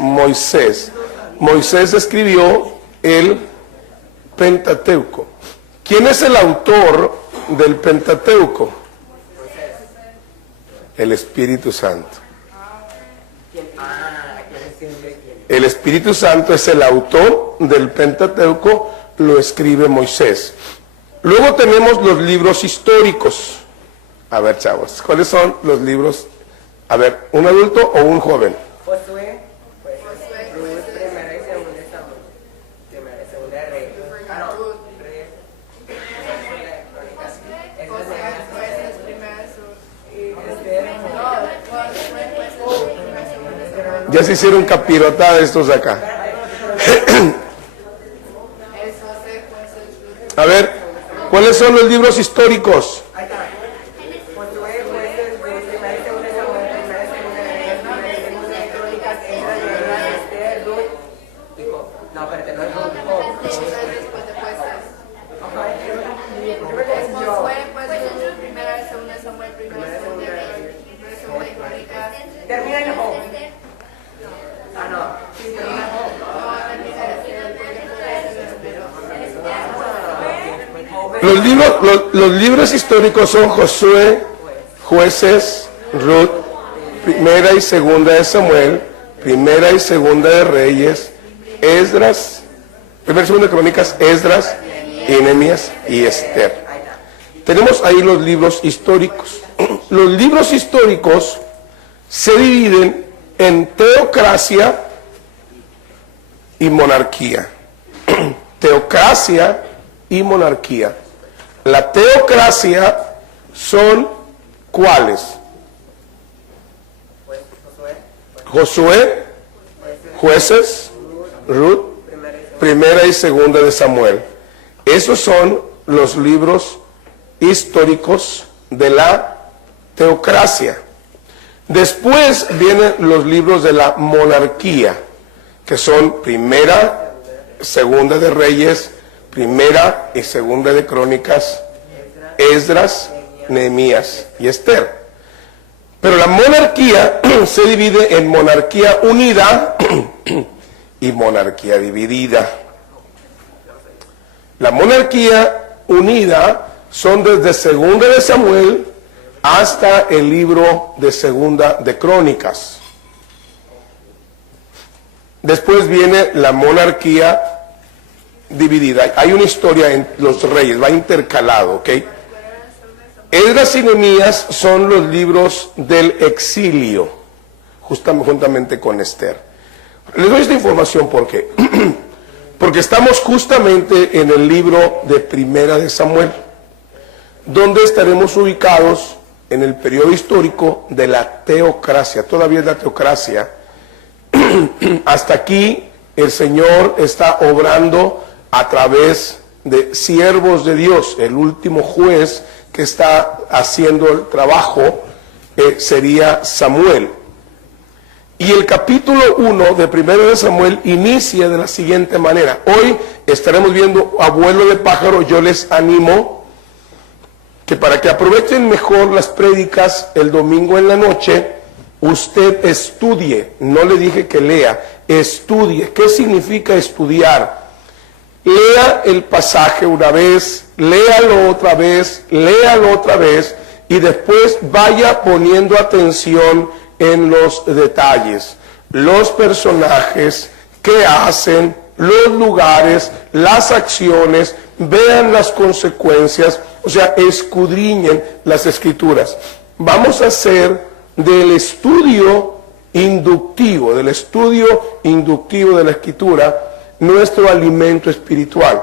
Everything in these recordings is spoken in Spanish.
Moisés. Moisés escribió el Pentateuco. ¿Quién es el autor del Pentateuco? El Espíritu Santo. El Espíritu Santo es el autor del Pentateuco, lo escribe Moisés. Luego tenemos los libros históricos. A ver, chavos, ¿cuáles son los libros? A ver, ¿un adulto o un joven? Josué, Ruth, primera y segunda de Samuel. Primera y segunda de Reyes. Reyes. Ya se hicieron capirotada estos de acá. A ver, ¿cuáles son los libros históricos? Los libros históricos son Josué, Jueces, Ruth, primera y segunda de Samuel, primera y segunda de Reyes, Esdras, primera y segunda de Crónicas, Esdras, Nehemías y Esther. Tenemos ahí los libros históricos. Los libros históricos se dividen en teocracia y monarquía. Teocracia y monarquía. La teocracia son ¿cuáles? Josué, Jueces, Ruth, primera y segunda de Samuel. Esos son los libros históricos de la teocracia. Después vienen los libros de la monarquía, que son primera, segunda de Reyes, primera y segunda de Crónicas, Esdras, Nehemías y Esther. Pero la monarquía se divide en monarquía unida y monarquía dividida. La monarquía unida son desde segunda de Samuel hasta el libro de segunda de Crónicas. Después viene la monarquía dividida. Hay una historia en los reyes, va intercalado, ¿ok? Esdras y Nehemías son los libros del exilio, juntamente con Esther. Les doy esta información porque porque estamos justamente en el libro de primera de Samuel, donde estaremos ubicados en el periodo histórico de la teocracia. Todavía es la teocracia. Hasta aquí el Señor está obrando a través de siervos de Dios. El último juez que está haciendo el trabajo sería Samuel. Y el capítulo 1 de 1 de Samuel inicia de la siguiente manera. Hoy estaremos viendo Abuelo de Pájaro. Yo les animo que para que aprovechen mejor las prédicas el domingo en la noche, usted estudie. No le dije que lea, estudie. ¿Qué significa estudiar? Lea el pasaje una vez, léalo otra vez, léalo otra vez y después vaya poniendo atención en los detalles, los personajes, qué hacen, los lugares, las acciones, vean las consecuencias, o sea, escudriñen las escrituras. Vamos a hacer del estudio inductivo de la escritura nuestro alimento espiritual.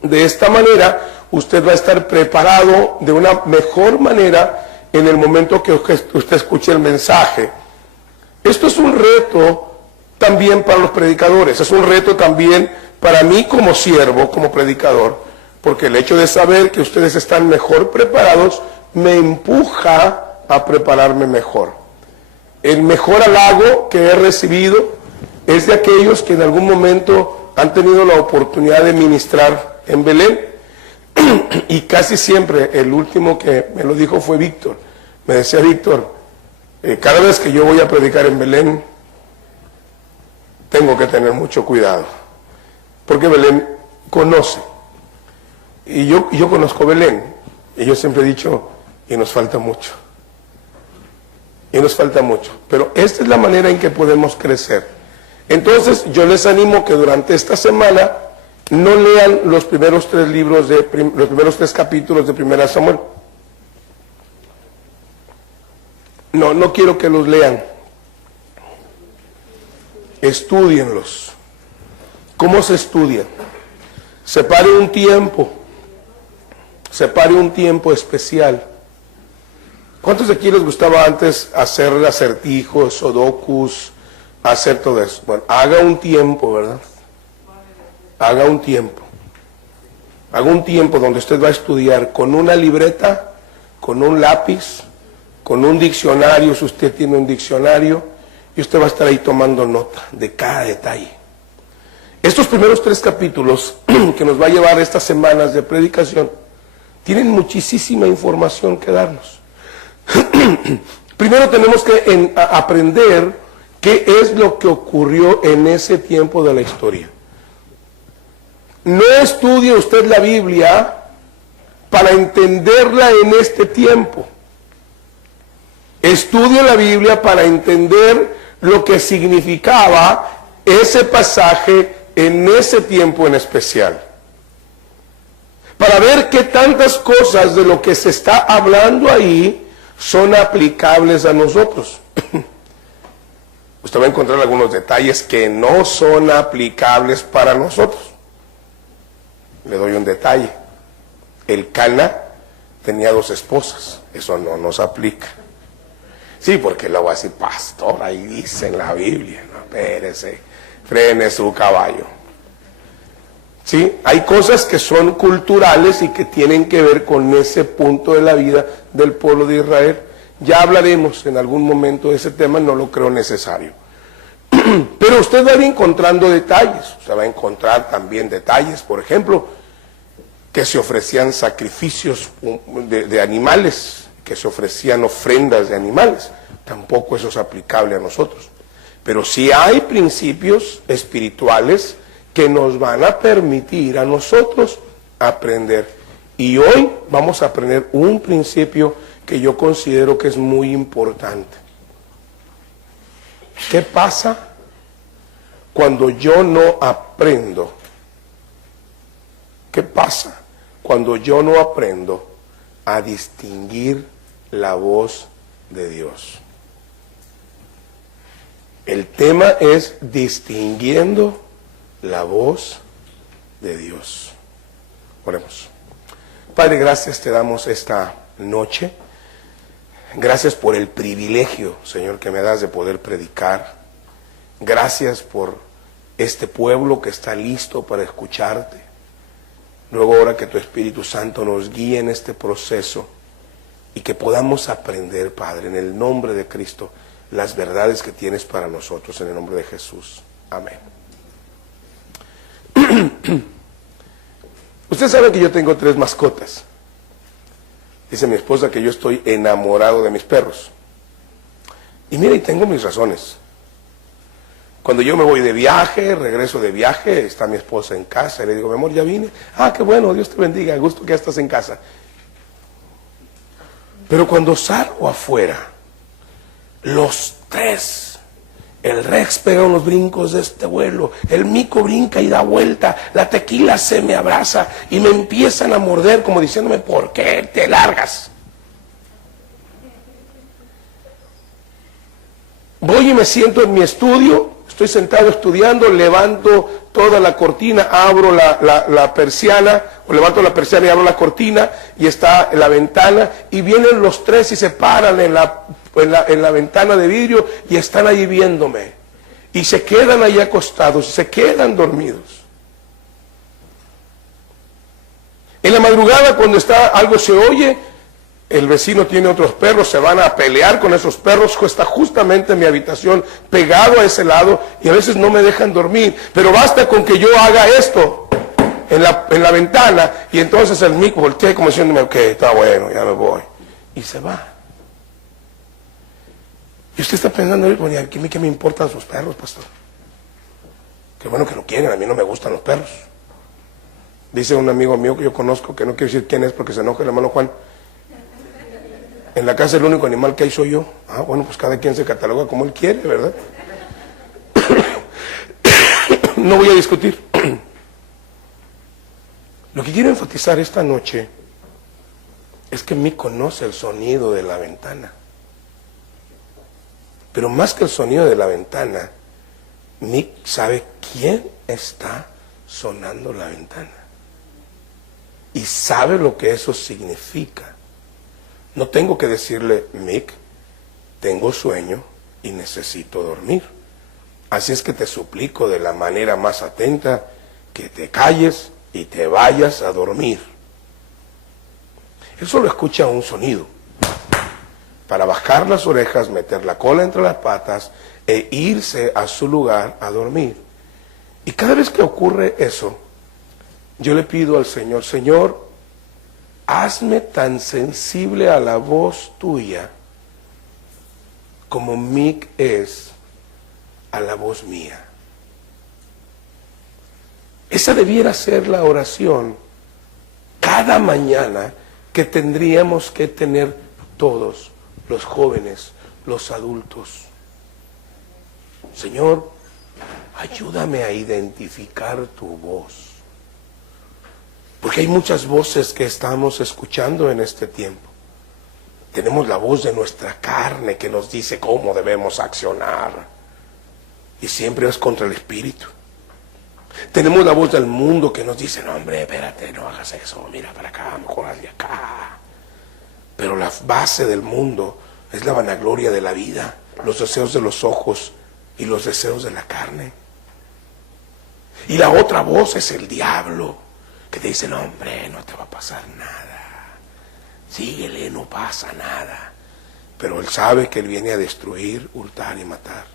De esta manera, usted va a estar preparado de una mejor manera en el momento que usted escuche el mensaje. Esto es un reto también para los predicadores, es un reto también para mí como siervo, como predicador, porque el hecho de saber que ustedes están mejor preparados me empuja a prepararme mejor. El mejor halago que he recibido es de aquellos que en algún momento han tenido la oportunidad de ministrar en Belén. Y casi siempre el último que me lo dijo fue Víctor. Me decía Víctor, cada vez que yo voy a predicar en Belén, tengo que tener mucho cuidado, porque Belén conoce, y yo conozco Belén, y yo siempre he dicho, y nos falta mucho, pero esta es la manera en que podemos crecer. Entonces yo les animo que durante esta semana no lean los primeros 3 libros, los primeros 3 capítulos de 1 Samuel. No quiero que los lean. Estúdienlos. ¿Cómo se estudian? Separe un tiempo especial. ¿Cuántos de aquí les gustaba antes hacer acertijos, sudokus, hacer todo eso? Bueno, haga un tiempo, ¿verdad? Haga un tiempo donde usted va a estudiar con una libreta, con un lápiz, con un diccionario, si usted tiene un diccionario, y usted va a estar ahí tomando nota de cada detalle. Estos primeros 3 capítulos que nos va a llevar estas semanas de predicación tienen muchísima información que darnos. Primero tenemos que aprender qué es lo que ocurrió en ese tiempo de la historia. No estudie usted la Biblia para entenderla en este tiempo. Estudie la Biblia para entender lo que significaba ese pasaje en ese tiempo en especial. Para ver qué tantas cosas de lo que se está hablando ahí son aplicables a nosotros. Usted va a encontrar algunos detalles que no son aplicables para nosotros. Le doy un detalle. El Cana tenía 2 esposas. Eso no nos aplica. Sí, porque luego así, pastor, ahí dice en la Biblia, no, espérese, frene su caballo. Sí, hay cosas que son culturales y que tienen que ver con ese punto de la vida del pueblo de Israel. Ya hablaremos en algún momento de ese tema, no lo creo necesario. Pero usted va a ir encontrando detalles, usted va a encontrar también detalles, por ejemplo, que se ofrecían sacrificios de animales, que se ofrecían ofrendas de animales. Tampoco eso es aplicable a nosotros. Pero sí hay principios espirituales que nos van a permitir a nosotros aprender. Y hoy vamos a aprender un principio que yo considero que es muy importante. ¿Qué pasa cuando yo no aprendo? ¿Qué pasa cuando yo no aprendo a distinguir la voz de Dios? El tema es distinguiendo la voz de Dios. Oremos. Padre, gracias te damos esta noche. Gracias por el privilegio, Señor, que me das de poder predicar. Gracias por este pueblo que está listo para escucharte. Luego ahora que tu Espíritu Santo nos guíe en este proceso y que podamos aprender, Padre, en el nombre de Cristo, las verdades que tienes para nosotros, en el nombre de Jesús. Amén. Usted sabe que yo tengo 3 mascotas. Dice mi esposa que yo estoy enamorado de mis perros. Y mira, y tengo mis razones. Cuando yo me voy de viaje, regreso de viaje, está mi esposa en casa, y le digo, mi amor, ya vine. Ah, qué bueno, Dios te bendiga, gusto que ya estás en casa. Pero cuando salgo afuera, los 3, el Rex pega unos brincos de este vuelo, el Mico brinca y da vuelta, la Tequila se me abraza y me empiezan a morder como diciéndome, ¿por qué te largas? Voy y me siento en mi estudio, estoy sentado estudiando, levanto toda la cortina, abro la persiana, o levanto la persiana y abro la cortina, y está en la ventana, y vienen los 3 y se paran en la ventana de vidrio, y están ahí viéndome, y se quedan ahí acostados, y se quedan dormidos. En la madrugada, cuando algo se oye, el vecino tiene otros perros, se van a pelear con esos perros, está justamente en mi habitación, pegado a ese lado, y a veces no me dejan dormir, pero basta con que yo haga esto en la ventana, y entonces el mico voltea como diciéndome, ok, está bueno, ya me voy, y se va. Y usted está pensando, bueno, ¿a mí qué me importan sus perros, pastor? Qué bueno que lo quieren, a mí no me gustan los perros. Dice un amigo mío que yo conozco, que no quiero decir quién es porque se enoja el hermano Juan, en la casa el único animal que hay soy yo. Ah, bueno, pues cada quien se cataloga como él quiere, ¿verdad? No voy a discutir. Lo que quiero enfatizar esta noche es que Mick conoce el sonido de la ventana. Pero más que el sonido de la ventana, Mick sabe quién está sonando la ventana. Y sabe lo que eso significa. No tengo que decirle, Mick, tengo sueño y necesito dormir. Así es que te suplico de la manera más atenta que te calles y te vayas a dormir. Él solo escucha un sonido para bajar las orejas, meter la cola entre las patas e irse a su lugar a dormir. Y cada vez que ocurre eso, yo le pido al Señor, Señor, hazme tan sensible a la voz tuya como Mick es a la voz mía. Esa debiera ser la oración cada mañana que tendríamos que tener todos, los jóvenes, los adultos. Señor, ayúdame a identificar tu voz. Porque hay muchas voces que estamos escuchando en este tiempo. Tenemos la voz de nuestra carne que nos dice cómo debemos accionar. Y siempre es contra el espíritu. Tenemos la voz del mundo que nos dice, no hombre, espérate, no hagas eso, mira para acá, mejor haz de acá. Pero la base del mundo es la vanagloria de la vida, los deseos de los ojos y los deseos de la carne. Y la otra voz es el diablo, que te dice, no hombre, no te va a pasar nada. Síguele, no pasa nada. Pero él sabe que él viene a destruir, hurtar y matar.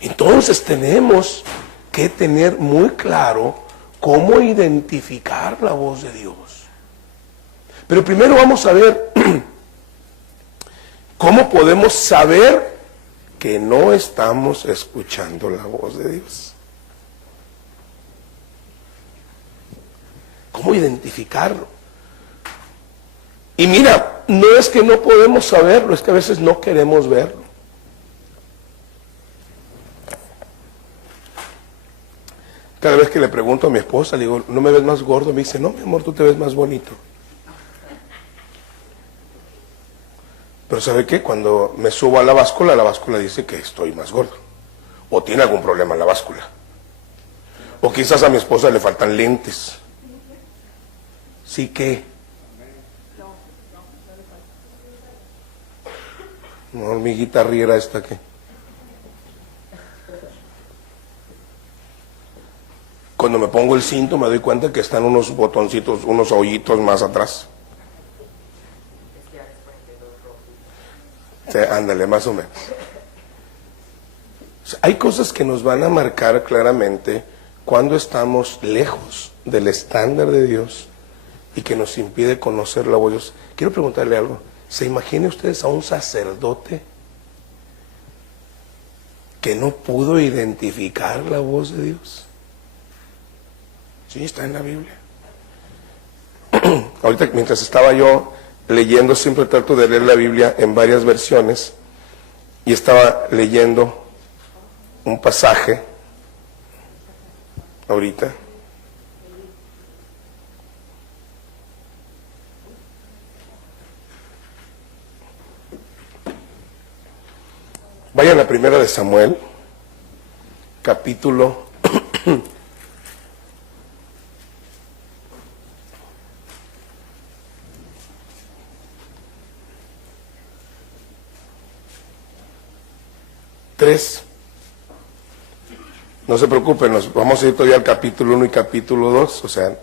Entonces tenemos que tener muy claro cómo identificar la voz de Dios. Pero primero vamos a ver cómo podemos saber que no estamos escuchando la voz de Dios. ¿Cómo identificarlo? Y mira, no es que no podemos saberlo, es que a veces no queremos verlo. Cada vez que le pregunto a mi esposa, le digo, ¿no me ves más gordo? Me dice, no, mi amor, tú te ves más bonito. Pero ¿sabe qué? Cuando me subo a la báscula dice que estoy más gordo. O tiene algún problema en la báscula. O quizás a mi esposa le faltan lentes. ¿Sí qué? No, hormiguita riera esta que... Cuando me pongo el cinto me doy cuenta que están unos botoncitos, unos hoyitos más atrás. Sí, ándale, más o menos. O sea, hay cosas que nos van a marcar claramente cuando estamos lejos del estándar de Dios y que nos impide conocer la voz de Dios. Quiero preguntarle algo. ¿Se imaginen ustedes a un sacerdote que no pudo identificar la voz de Dios? Sí, está en la Biblia. Ahorita mientras estaba yo leyendo, siempre trato de leer la Biblia en varias versiones, y estaba leyendo un pasaje ahorita. Vayan a Primera de Samuel, capítulo 3. No se preocupen, nos vamos a ir todavía al capítulo 1 y capítulo 2. O sea,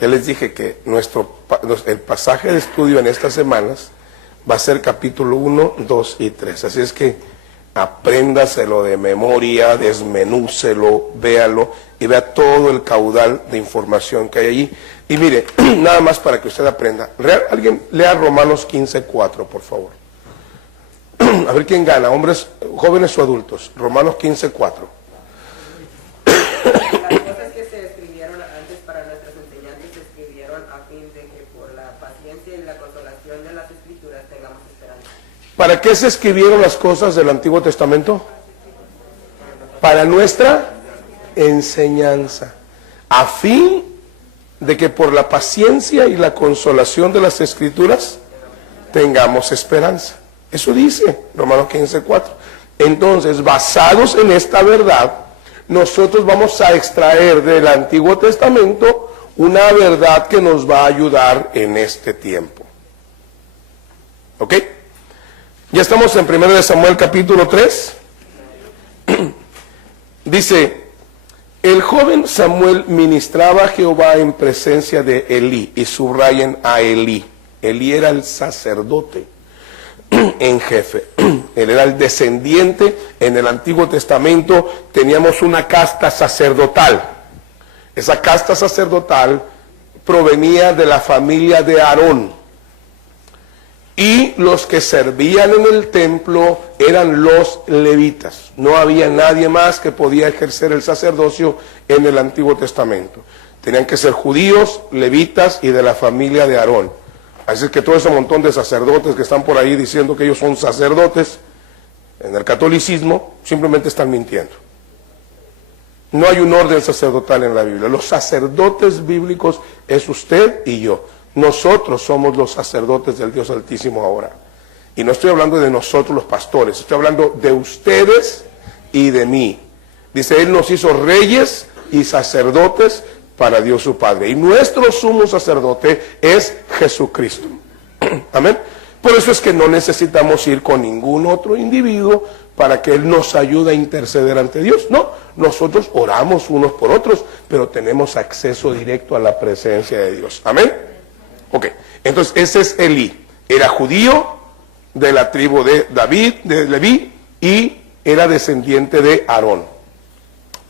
ya les dije que el pasaje de estudio en estas semanas va a ser capítulo 1, 2 y 3. Así es que apréndaselo de memoria, desmenúcelo, véalo y vea todo el caudal de información que hay allí. Y mire, nada más para que usted aprenda. Alguien lea Romanos 15:4, por favor. A ver quién gana, hombres, jóvenes o adultos. Romanos 15:4. Las cosas que se escribieron antes para nuestras enseñanzas se escribieron a fin de que por la paciencia y la consolación de las Escrituras tengamos esperanza. ¿Para qué se escribieron las cosas del Antiguo Testamento? Para nuestra enseñanza, a fin de que por la paciencia y la consolación de las Escrituras tengamos esperanza. Eso dice Romanos 15:4. Entonces, basados en esta verdad, nosotros vamos a extraer del Antiguo Testamento una verdad que nos va a ayudar en este tiempo. ¿Ok? Ya estamos en 1 Samuel capítulo 3. Dice, el joven Samuel ministraba a Jehová en presencia de Elí, y subrayen a Elí. Elí era el sacerdote en jefe. Él era el descendiente. En el Antiguo Testamento teníamos una casta sacerdotal. Esa casta sacerdotal provenía de la familia de Aarón. Y los que servían en el templo eran los levitas. No había nadie más que podía ejercer el sacerdocio en el Antiguo Testamento. Tenían que ser judíos, levitas y de la familia de Aarón. Así que todo ese montón de sacerdotes que están por ahí diciendo que ellos son sacerdotes en el catolicismo, simplemente están mintiendo. No hay un orden sacerdotal en la Biblia. Los sacerdotes bíblicos es usted y yo. Nosotros somos los sacerdotes del Dios Altísimo ahora. Y no estoy hablando de nosotros los pastores, estoy hablando de ustedes y de mí. Dice, Él nos hizo reyes y sacerdotes para Dios su Padre. Y nuestro sumo sacerdote es Jesucristo. Amén. Por eso es que no necesitamos ir con ningún otro individuo para que Él nos ayude a interceder ante Dios. No, nosotros oramos unos por otros, pero tenemos acceso directo a la presencia de Dios. Amén. Ok, entonces ese es Elí. Era judío de la tribu de David, de Leví, y era descendiente de Aarón.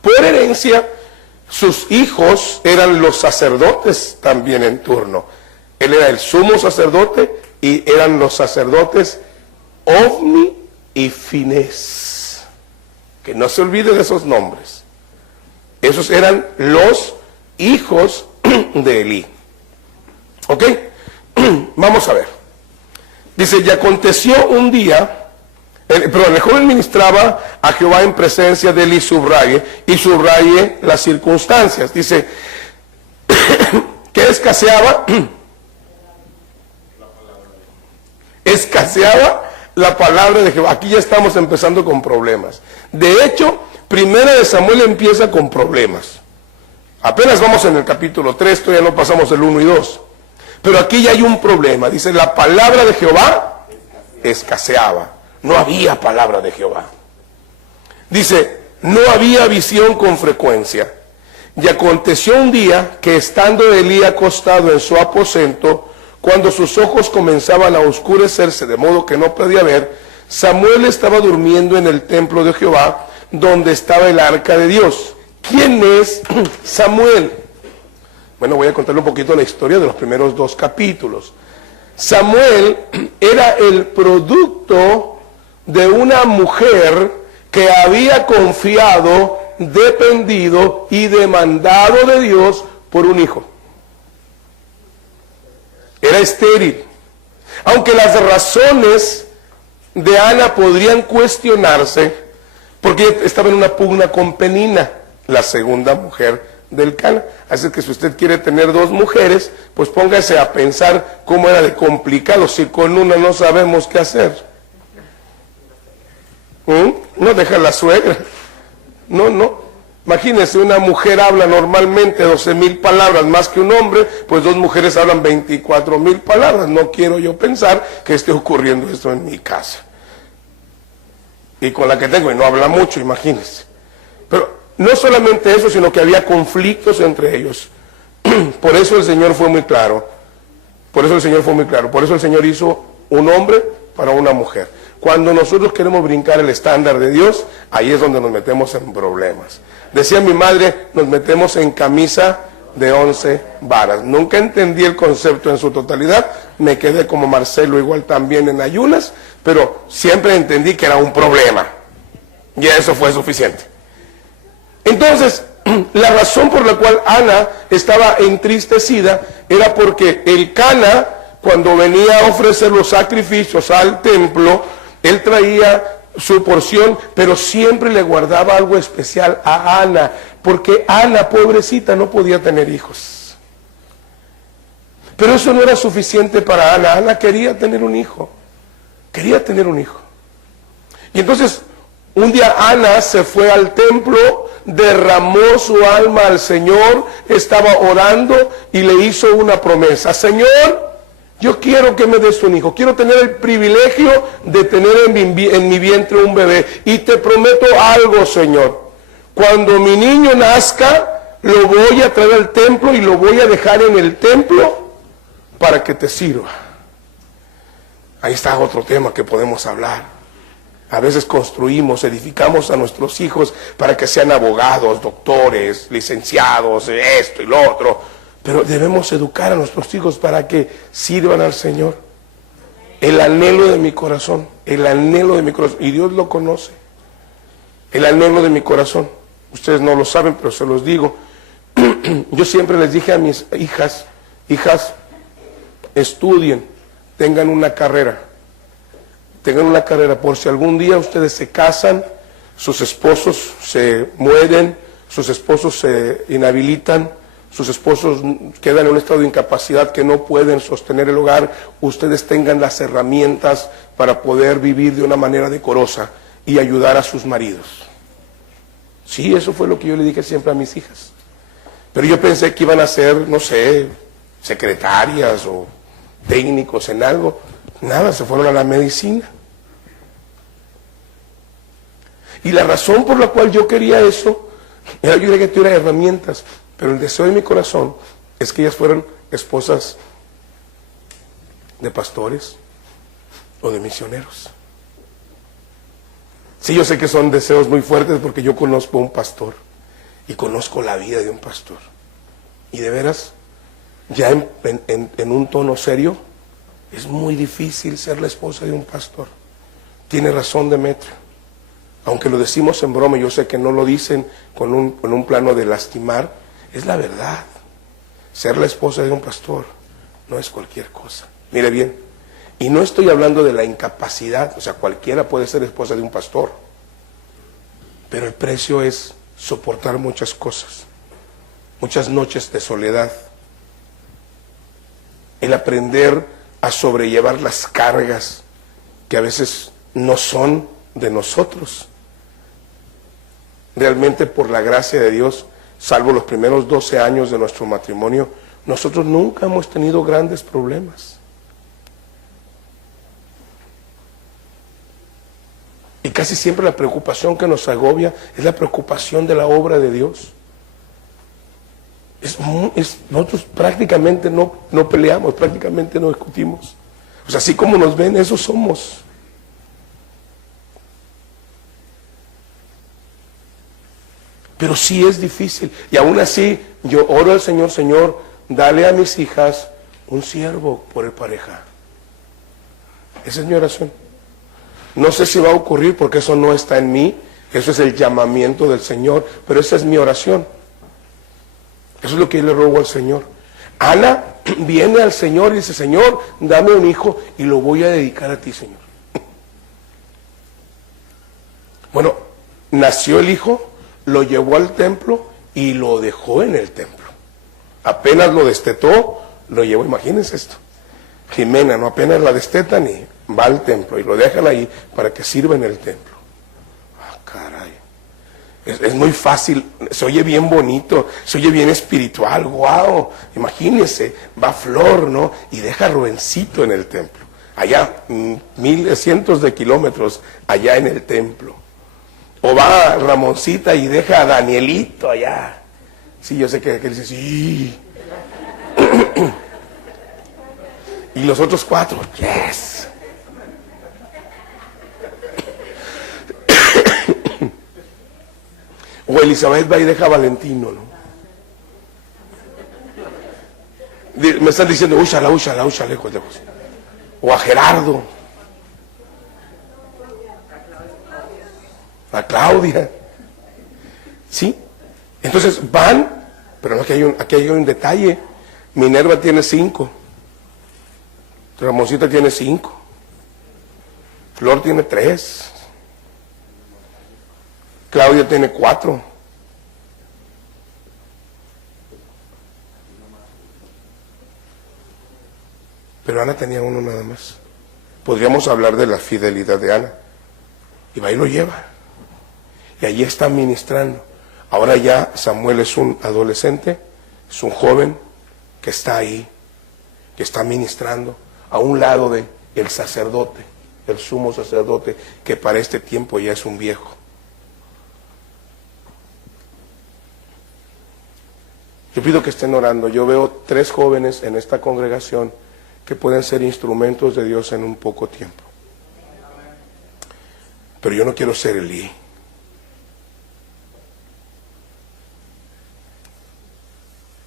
Por herencia, sus hijos eran los sacerdotes también en turno. Él era el sumo sacerdote y eran los sacerdotes Ofni y Finés. Que no se olvide de esos nombres. Esos eran los hijos de Elí. ¿Ok? Vamos a ver. Dice, y aconteció un día, el joven ministraba a Jehová en presencia de Elí, y subraye las circunstancias. Dice, ¿qué escaseaba? Escaseaba la palabra de Jehová. Aquí ya estamos empezando con problemas. De hecho, 1 Samuel empieza con problemas. Apenas vamos en el capítulo 3, todavía no pasamos el 1 y 2. Pero aquí ya hay un problema. Dice, la palabra de Jehová escaseaba. No había palabra de Jehová. Dice, no había visión con frecuencia. Y aconteció un día que estando Elí acostado en su aposento, cuando sus ojos comenzaban a oscurecerse de modo que no podía ver, Samuel estaba durmiendo en el templo de Jehová, donde estaba el arca de Dios. ¿Quién es Samuel? Bueno, voy a contarle un poquito la historia de los primeros 2 capítulos. Samuel era el producto de una mujer que había confiado, dependido y demandado de Dios por un hijo. Era estéril. Aunque las razones de Ana podrían cuestionarse, porque estaba en una pugna con Penina, la segunda mujer del Cana. Así que si usted quiere tener 2 mujeres, pues póngase a pensar cómo era de complicado si con una no sabemos qué hacer. No deja la suegra. No. Imagínense, una mujer habla normalmente 12,000 palabras más que un hombre, pues 2 mujeres hablan 24,000 palabras. No quiero yo pensar que esté ocurriendo esto en mi casa. Y con la que tengo, y no habla mucho, imagínense. Pero no solamente eso, sino que había conflictos entre ellos. Por eso el Señor fue muy claro. Por eso el Señor hizo un hombre para una mujer. Cuando nosotros queremos brincar el estándar de Dios, ahí es donde nos metemos en problemas. Decía mi madre, nos metemos en camisa de 11 varas. Nunca entendí el concepto en su totalidad, me quedé como Marcelo igual también en ayunas, pero siempre entendí que era un problema, y eso fue suficiente. Entonces, la razón por la cual Ana estaba entristecida era porque el Cana, cuando venía a ofrecer los sacrificios al templo, él traía su porción, pero siempre le guardaba algo especial a Ana, porque Ana, pobrecita, no podía tener hijos. Pero eso no era suficiente para Ana. Ana quería tener un hijo, quería tener un hijo. Y entonces, un día Ana se fue al templo, derramó su alma al Señor, estaba orando y le hizo una promesa: Señor, yo quiero que me des un hijo, quiero tener el privilegio de tener en mi vientre un bebé, y te prometo algo, Señor: cuando mi niño nazca, lo voy a traer al templo y lo voy a dejar en el templo para que te sirva. Ahí está otro tema que podemos hablar. A veces construimos, edificamos a nuestros hijos para que sean abogados, doctores, licenciados, esto y lo otro. Pero debemos educar a nuestros hijos para que sirvan al Señor. El anhelo de mi corazón, el anhelo de mi corazón, y Dios lo conoce. El anhelo de mi corazón, ustedes no lo saben, pero se los digo. Yo siempre les dije a mis hijas: estudien, tengan una carrera, por si algún día ustedes se casan, sus esposos se mueren, sus esposos se inhabilitan, sus esposos quedan en un estado de incapacidad que no pueden sostener el hogar, ustedes tengan las herramientas para poder vivir de una manera decorosa y ayudar a sus maridos. Sí, eso fue lo que yo le dije siempre a mis hijas. Pero yo pensé que iban a ser, no sé, secretarias o técnicos en algo. Nada, se fueron a la medicina. Y la razón por la cual yo quería eso era: yo quería que tuviera herramientas, pero el deseo de mi corazón es que ellas fueran esposas de pastores o de misioneros. Sí, yo sé que son deseos muy fuertes, porque yo conozco a un pastor y conozco la vida de un pastor. Y de veras, ya en un tono serio, es muy difícil ser la esposa de un pastor. Tiene razón Demetrio. Aunque lo decimos en broma, yo sé que no lo dicen con un plano de lastimar, es la verdad. Ser la esposa de un pastor no es cualquier cosa. Mire bien, y no estoy hablando de la incapacidad, o sea, cualquiera puede ser esposa de un pastor, pero el precio es soportar muchas cosas, muchas noches de soledad, el aprender a sobrellevar las cargas que a veces no son de nosotros. Realmente, por la gracia de Dios, salvo los primeros 12 años de nuestro matrimonio, nosotros nunca hemos tenido grandes problemas. Y casi siempre la preocupación que nos agobia es la preocupación de la obra de Dios. Nosotros prácticamente no peleamos, prácticamente no discutimos. O sea, así como nos ven, eso somos. Pero sí es difícil. Y aún así, yo oro al Señor: Señor, dale a mis hijas un siervo por el pareja. Esa es mi oración. No sé si va a ocurrir, porque eso no está en mí. Eso es el llamamiento del Señor. Pero esa es mi oración. Eso es lo que yo le ruego al Señor. Ana viene al Señor y dice: Señor, dame un hijo y lo voy a dedicar a ti, Señor. Bueno, nació el hijo, lo llevó al templo y lo dejó en el templo. Apenas lo destetó, lo llevó. Imagínense esto. Jimena, no, apenas la destetan y va al templo y lo dejan ahí para que sirva en el templo. Ah, caray. Es muy fácil, se oye bien bonito, se oye bien espiritual, wow. Imagínense, va Flor, ¿no? Y deja a Rubencito en el templo. Allá, cientos de kilómetros allá en el templo. O va Ramoncita y deja a Danielito allá. Sí, yo sé que dice, sí. Y los otros 4, yes. O Elizabeth va y deja a Valentino, ¿no? me están diciendo, úsala, lejos. O a Gerardo. A Claudia. ¿Sí? Entonces van, pero no, aquí hay un detalle. Minerva tiene 5. Ramoncita tiene 5. Flor tiene 3. Claudia tiene 4. Pero Ana tenía 1 nada más. Podríamos hablar de la fidelidad de Ana. Y va y lo lleva. Y allí está ministrando. Ahora ya Samuel es un adolescente, es un joven que está ahí, que está ministrando a un lado de el sacerdote, el sumo sacerdote, que para este tiempo ya es un viejo. Yo pido que estén orando. Yo veo 3 jóvenes en esta congregación que pueden ser instrumentos de Dios en un poco tiempo. Pero yo no quiero ser Elí.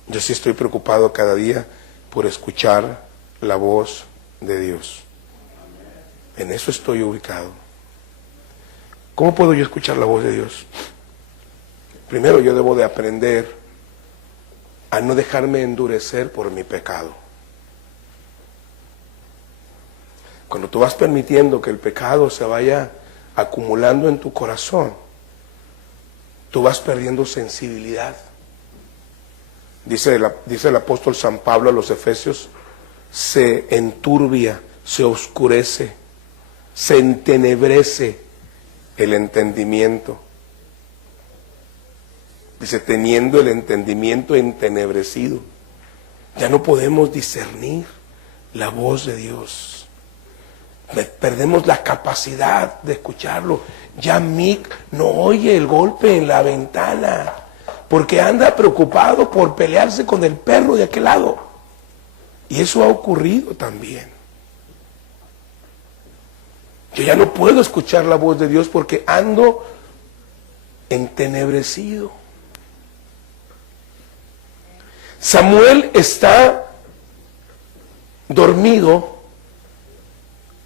Yo sí estoy preocupado cada día por escuchar la voz de Dios. En eso estoy ubicado. ¿Cómo puedo yo escuchar la voz de Dios? Primero, yo debo de aprender a no dejarme endurecer por mi pecado. Cuando tú vas permitiendo que el pecado se vaya acumulando en tu corazón, tú vas perdiendo sensibilidad. Dice el apóstol San Pablo a los Efesios, se enturbia, se oscurece, se entenebrece el entendimiento. Dice, teniendo el entendimiento entenebrecido, ya no podemos discernir la voz de Dios. Perdemos la capacidad de escucharlo. Ya Mick no oye el golpe en la ventana, porque anda preocupado por pelearse con el perro de aquel lado. Y eso ha ocurrido también. Yo ya no puedo escuchar la voz de Dios porque ando entenebrecido. Samuel está dormido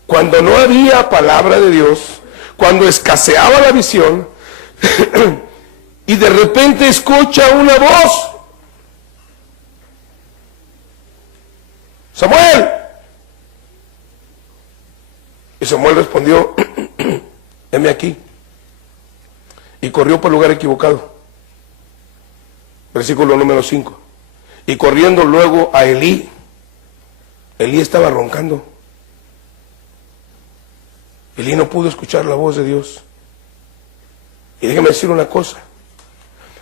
cuando no había palabra de Dios, cuando escaseaba la visión, y de repente escucha una voz. ¡Samuel! Y Samuel respondió, heme aquí. Y corrió por el lugar equivocado. Versículo número 5. Y corriendo luego a Elí. Elí estaba roncando. Elí no pudo escuchar la voz de Dios. Y déjame decir una cosa.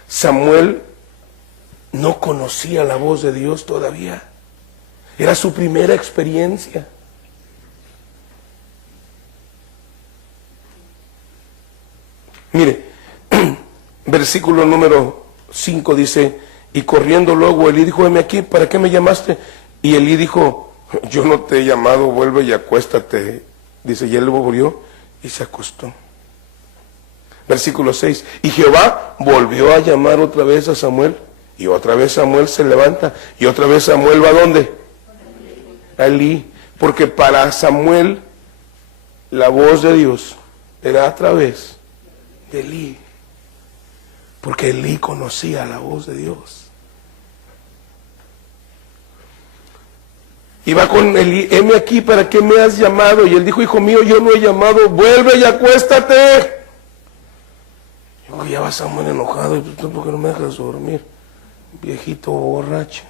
Samuel no conocía la voz de Dios todavía. Era su primera experiencia. Mire, versículo número 5 dice, y corriendo luego Elí dijo, heme aquí, ¿para qué me llamaste? Y Elí dijo, yo no te he llamado, vuelve y acuéstate. Dice, y él volvió y se acostó. Versículo 6, y Jehová volvió a llamar otra vez a Samuel, y otra vez Samuel se levanta, y otra vez Samuel va ¿a dónde? A Elí, porque para Samuel la voz de Dios era a través de Elí, porque Elí conocía la voz de Dios. Y va con Elí, heme aquí, ¿para qué me has llamado? Y él dijo, hijo mío, yo no he llamado, vuelve y acuéstate. Digo, ya va Samuel enojado, y tú, ¿por qué no me dejas dormir? Viejito borracho.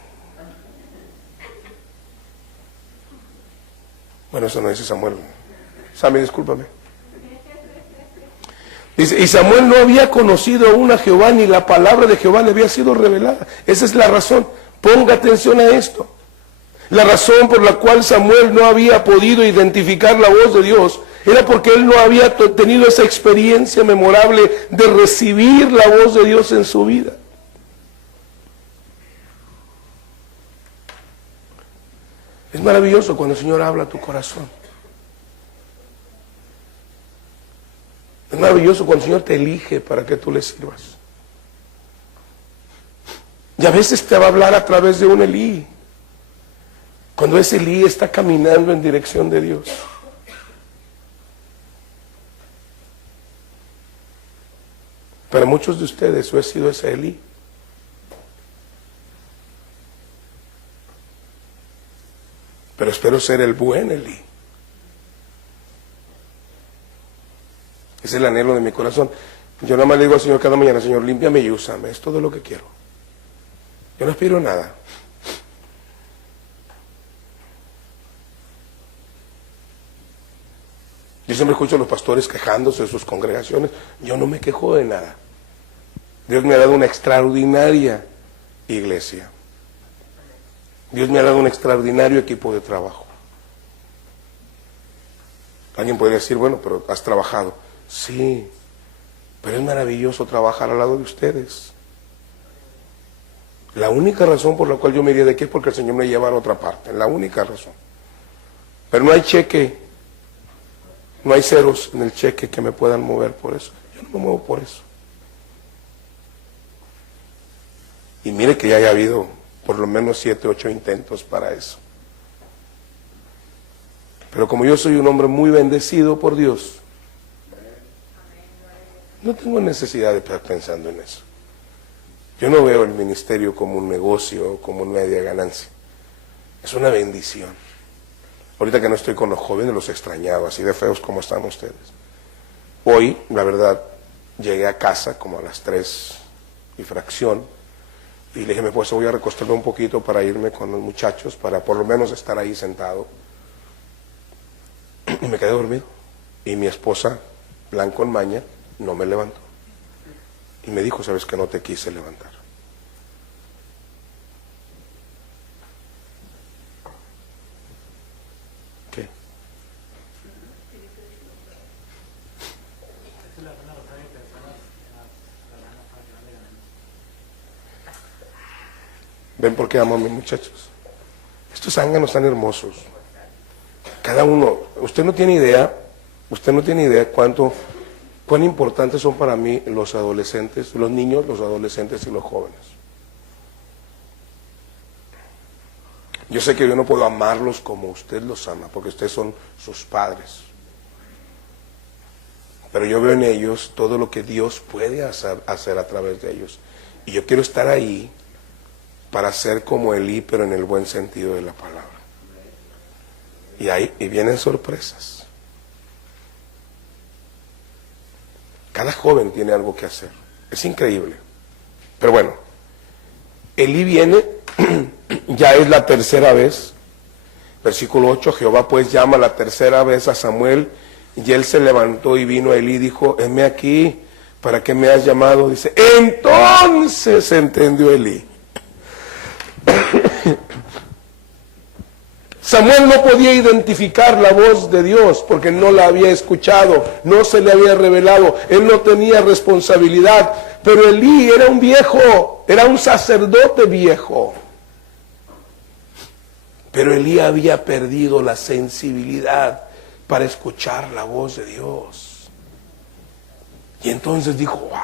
Bueno, eso no dice Samuel. Sammy, discúlpame. Dice, y Samuel no había conocido aún a Jehová, ni la palabra de Jehová le había sido revelada. Esa es la razón. Ponga atención a esto. La razón por la cual Samuel no había podido identificar la voz de Dios era porque él no había tenido esa experiencia memorable de recibir la voz de Dios en su vida. Es maravilloso cuando el Señor habla a tu corazón. Es maravilloso cuando el Señor te elige para que tú le sirvas. Y a veces te va a hablar a través de un Elí. Cuando ese Elí está caminando en dirección de Dios. Para muchos de ustedes yo he sido ese Elí. Pero espero ser el buen Elí. Es el anhelo de mi corazón. Yo nada más le digo al Señor cada mañana: Señor, límpiame y úsame. Es todo lo que quiero. Yo no aspiro a nada. Yo siempre escucho a los pastores quejándose de sus congregaciones. Yo no me quejo de nada. Dios me ha dado una extraordinaria iglesia. Dios me ha dado un extraordinario equipo de trabajo. Alguien podría decir: bueno, pero has trabajado. Sí, pero es maravilloso trabajar al lado de ustedes. La única razón por la cual yo me iría de aquí es porque el Señor me lleva a otra parte. La única razón. Pero no hay cheque, no hay ceros en el cheque que me puedan mover por eso. Yo no me muevo por eso. Y mire que ya haya habido por lo menos 7, 8 intentos para eso. Pero como yo soy un hombre muy bendecido por Dios, no tengo necesidad de estar pensando en eso. Yo no veo el ministerio como un negocio, como una media ganancia. Es una bendición. Ahorita que no estoy con los jóvenes, los he extrañado, así de feos como están ustedes. Hoy, la verdad, llegué a casa como a las 3 y fracción, y le dije: pues voy a recostarme un poquito para irme con los muchachos, para por lo menos estar ahí sentado. Y me quedé dormido. Y mi esposa, blanco en maña, no me levantó. Y me dijo: sabes que no te quise levantar. ¿Qué? ¿Ven por qué amo a mis muchachos? Estos zánganos tan hermosos. Cada uno, usted no tiene idea cuán importantes son para mí los adolescentes, los niños, los adolescentes y los jóvenes. Yo sé que yo no puedo amarlos como usted los ama, porque ustedes son sus padres. Pero yo veo en ellos todo lo que Dios puede hacer a través de ellos. Y yo quiero estar ahí para ser como Elí, pero en el buen sentido de la palabra. Y vienen sorpresas. Cada joven tiene algo que hacer. Es increíble. Pero bueno, Elí viene, ya es la tercera vez. Versículo 8, Jehová pues llama la tercera vez a Samuel, y él se levantó y vino a Elí y dijo: heme aquí, ¿para qué me has llamado? Dice: entonces entendió Elí. Samuel no podía identificar la voz de Dios porque no la había escuchado, no se le había revelado, él no tenía responsabilidad. Pero Elí era un viejo, era un sacerdote viejo. Pero Elí había perdido la sensibilidad para escuchar la voz de Dios. Y entonces dijo: ¡wow!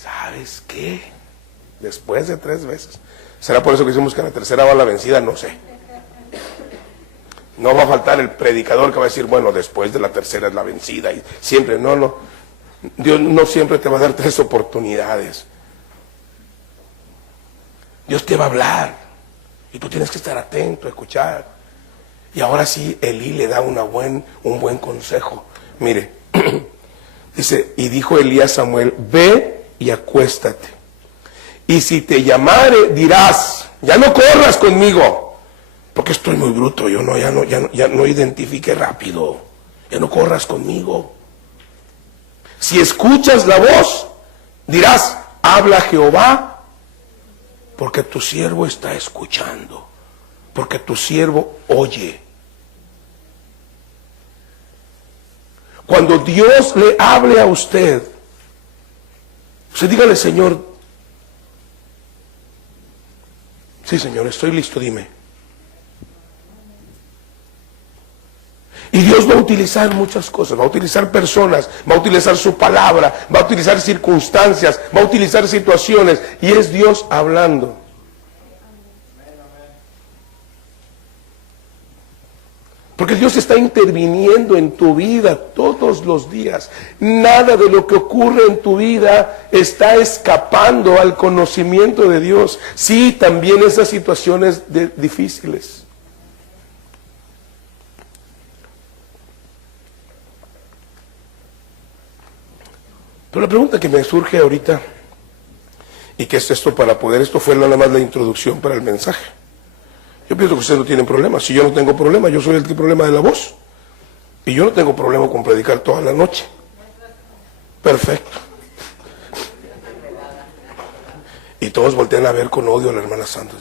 ¿Sabes qué? Después de 3 veces. ¿Será por eso que decimos que la tercera va la vencida? No sé. No va a faltar el predicador que va a decir: bueno, después de la tercera es la vencida. Y siempre, no. Dios no siempre te va a dar 3 oportunidades. Dios te va a hablar. Y tú tienes que estar atento, a escuchar. Y ahora sí, Elí le da un buen consejo. Mire, dice: y dijo Elí a Samuel: ve y acuéstate. Y si te llamare, dirás: ya no corras conmigo, porque estoy muy bruto, ya no identifique rápido, ya no corras conmigo. Si escuchas la voz, dirás: habla Jehová, porque tu siervo está escuchando, porque tu siervo oye. Cuando Dios le hable a usted dígale: Señor, sí, Señor, estoy listo, dime. Y Dios va a utilizar muchas cosas, va a utilizar personas, va a utilizar su palabra, va a utilizar circunstancias, va a utilizar situaciones, y es Dios hablando. Porque Dios está interviniendo en tu vida todos los días. Nada de lo que ocurre en tu vida está escapando al conocimiento de Dios. Sí, también esas situaciones difíciles. Pero la pregunta que me surge ahorita, y que es esto para poder, esto fue nada más la introducción para el mensaje. Yo pienso que ustedes no tienen problema. Si yo no tengo problema, yo soy el que problema de la voz. Y yo no tengo problema con predicar toda la noche. Perfecto. Y todos voltean a ver con odio a la hermana Santos.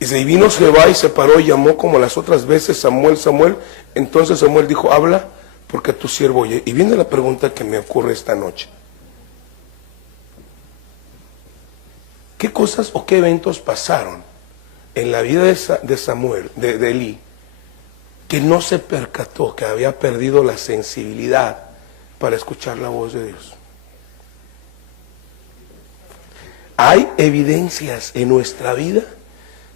Y se vino Jehová y se paró y llamó como las otras veces: Samuel, Samuel. Entonces Samuel dijo: habla, porque tu siervo oye. Y viene la pregunta que me ocurre esta noche. ¿Qué cosas o qué eventos pasaron en la vida de Samuel, de Elí, que no se percató que había perdido la sensibilidad para escuchar la voz de Dios? Hay evidencias en nuestra vida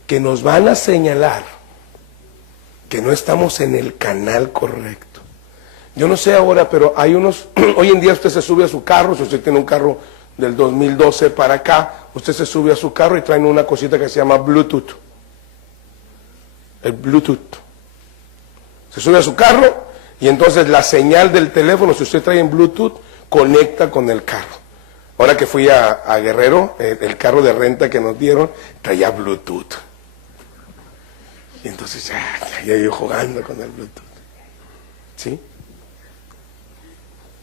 que nos van a señalar que no estamos en el canal correcto. Yo no sé ahora, pero hay unos, hoy en día usted se sube a su carro, si usted tiene un carro del 2012 para acá, usted se sube a su carro y traen una cosita que se llama Bluetooth. El Bluetooth. Se sube a su carro y entonces la señal del teléfono, si usted trae en Bluetooth, conecta con el carro. Ahora que fui a Guerrero, el carro de renta que nos dieron traía Bluetooth. Y entonces ya yo jugando con el Bluetooth. ¿Sí?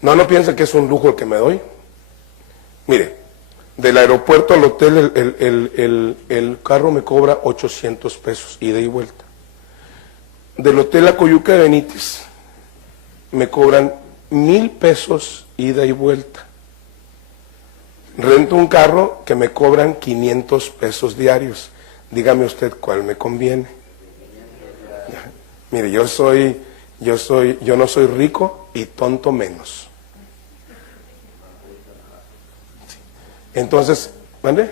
No piensen que es un lujo el que me doy. Mire, del aeropuerto al hotel el carro me cobra 800 pesos, ida y vuelta. Del hotel a Coyuca de Benítez me cobran 1,000 pesos, ida y vuelta. Rento un carro que me cobran 500 pesos diarios. Dígame usted cuál me conviene. Mire, yo no soy rico y tonto menos. Entonces, ¿mande?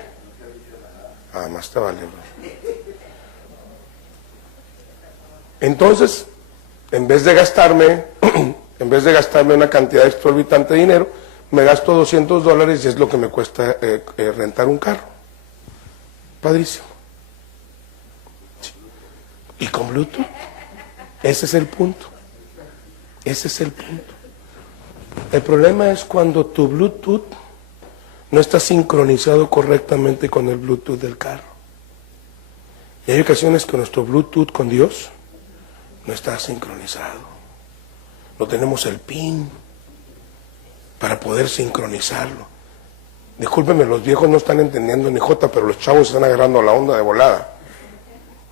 Más te vale, bro. Entonces, en vez de gastarme una cantidad exorbitante de dinero, me gasto $200 y es lo que me cuesta rentar un carro. Padrísimo. Sí. Y con Bluetooth, ese es el punto. Ese es el punto. El problema es cuando tu Bluetooth no está sincronizado correctamente con el Bluetooth del carro. Y hay ocasiones que nuestro Bluetooth con Dios no está sincronizado. No tenemos el pin para poder sincronizarlo. Discúlpenme, los viejos no están entendiendo ni jota, pero los chavos están agarrando la onda de volada.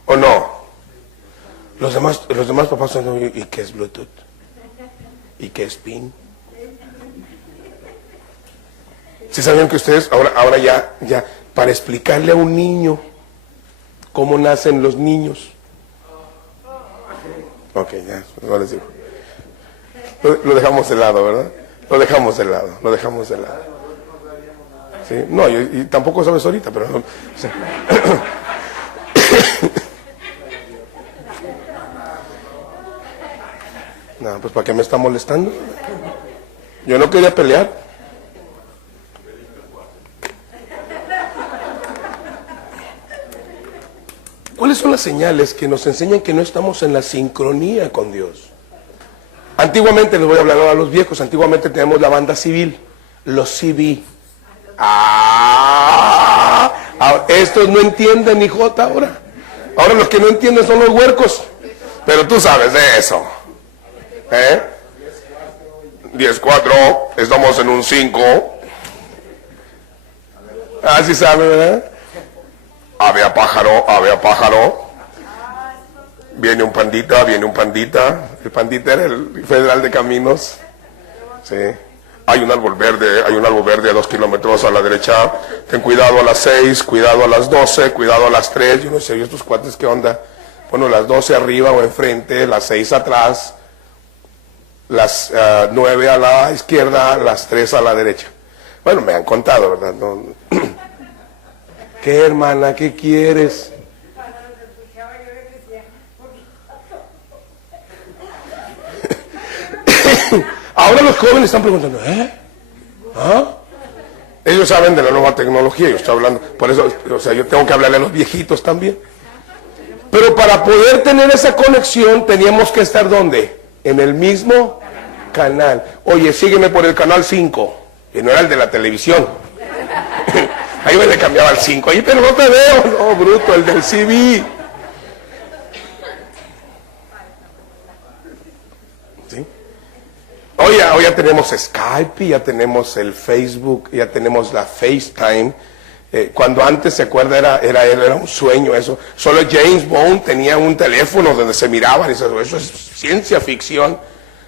¿O no? Los demás papás están, ¿y qué es Bluetooth? ¿Y qué es pin? ¿Sí sabían que ustedes ahora ya para explicarle a un niño cómo nacen los niños? Ok, ya, no les digo. Lo dejamos de lado, ¿verdad? Lo dejamos de lado. ¿Sí? No, y tampoco sabes ahorita, pero... O sea, no, pues ¿para qué me está molestando? Yo no quería pelear. ¿Cuáles son las señales que nos enseñan que no estamos en la sincronía con Dios? Antiguamente, les voy a hablar ahora a los viejos, antiguamente teníamos la banda civil, los CB. Estos no entienden ni jota ahora. Ahora los que no entienden son los huercos. Pero tú sabes de eso. 10-4, estamos en un 5. Así sabe, ¿verdad? Había pájaro. Viene un pandita. El pandita era el federal de caminos. Sí. Hay un árbol verde a 2 kilómetros a la derecha. Ten cuidado a las 6, cuidado a las 12, cuidado a las 3. Yo no sé, ¿y estos cuates qué onda? Bueno, las 12 arriba o enfrente, las 6 atrás, las 9 a la izquierda, las 3 a la derecha. Bueno, me han contado, ¿verdad? No. ¿Qué, hermana? ¿Qué quieres? Ahora los jóvenes están preguntando, ¿Ah? Ellos saben de la nueva tecnología, yo estoy hablando, por eso, o sea, yo tengo que hablarle a los viejitos también. Pero para poder tener esa conexión teníamos que estar ¿dónde? En el mismo canal. Oye, sígueme por el canal 5, que no era el de la televisión. Ahí me le cambiaba al 5, ahí, pero no te veo, no, bruto, el del CB. ¿Sí? Hoy ya tenemos Skype, ya tenemos el Facebook, ya tenemos la FaceTime. Cuando antes, se acuerda, era un sueño eso. Solo James Bond tenía un teléfono donde se miraban y eso es ciencia ficción.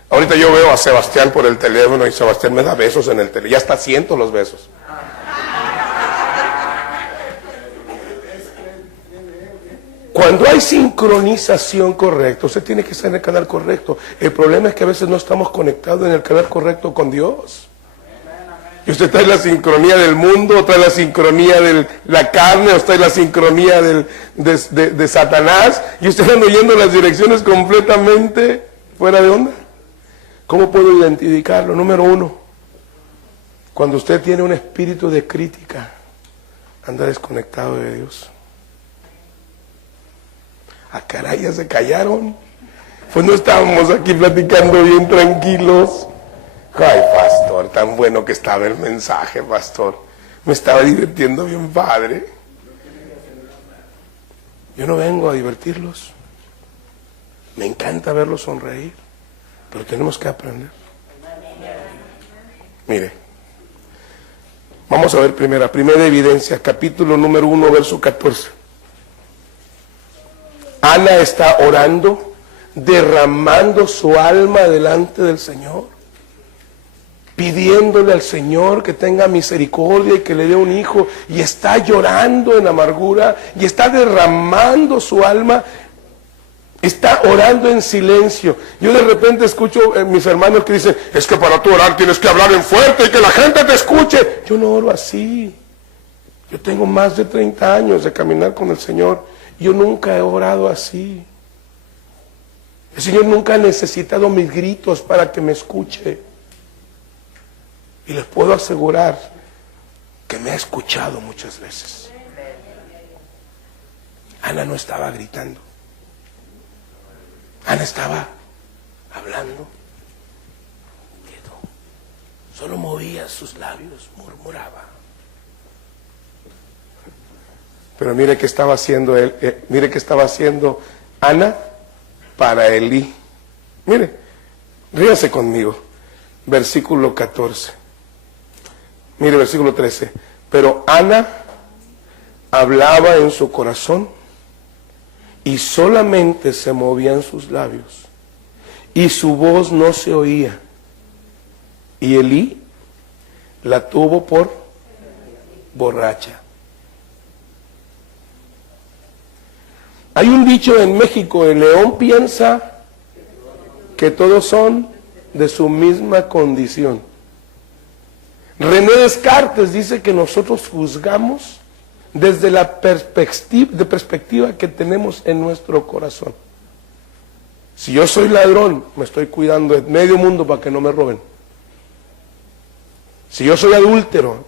Ahorita yo veo a Sebastián por el teléfono y Sebastián me da besos en el teléfono. Ya está siento los besos. Cuando hay sincronización correcta, usted tiene que estar en el canal correcto. El problema es que a veces no estamos conectados en el canal correcto con Dios. Y usted está en la sincronía del mundo, está en la sincronía de la carne, o está en la sincronía de Satanás, y usted anda oyendo las direcciones completamente fuera de onda. ¿Cómo puedo identificarlo? Número 1, cuando usted tiene un espíritu de crítica, anda desconectado de Dios. Ah, caray, ya se callaron. Pues no estábamos aquí platicando bien tranquilos. Ay, pastor, tan bueno que estaba el mensaje, pastor. Me estaba divirtiendo bien padre. Yo no vengo a divertirlos. Me encanta verlos sonreír. Pero tenemos que aprender. Mire. Vamos a ver primera evidencia, capítulo número 1, verso 14. Ana está orando, derramando su alma delante del Señor, pidiéndole al Señor que tenga misericordia y que le dé un hijo, y está llorando en amargura, y está derramando su alma, está orando en silencio. Yo de repente escucho mis hermanos que dicen, es que para tú orar tienes que hablar en fuerte y que la gente te escuche. Yo no oro así. Yo tengo más de 30 años de caminar con el Señor. Yo nunca he orado así. El Señor nunca ha necesitado mis gritos para que me escuche. Y les puedo asegurar que me ha escuchado muchas veces. Ana no estaba gritando. Ana estaba hablando. Quieto. Solo movía sus labios, murmuraba. Pero mire qué estaba haciendo él, mire qué estaba haciendo Ana para Elí. Mire, ríase conmigo. Versículo 14. Mire, versículo 13. Pero Ana hablaba en su corazón y solamente se movían sus labios y su voz no se oía. Y Elí la tuvo por borracha. Hay un dicho en México, el león piensa que todos son de su misma condición. René Descartes dice que nosotros juzgamos desde la perspectiva que tenemos en nuestro corazón. Si yo soy ladrón, me estoy cuidando de medio mundo para que no me roben. Si yo soy adúltero,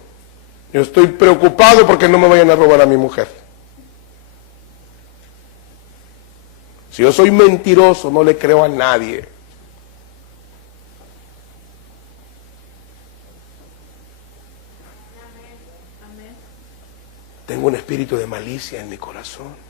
yo estoy preocupado porque no me vayan a robar a mi mujer. Si yo soy mentiroso, no le creo a nadie. Tengo un espíritu de malicia en mi corazón.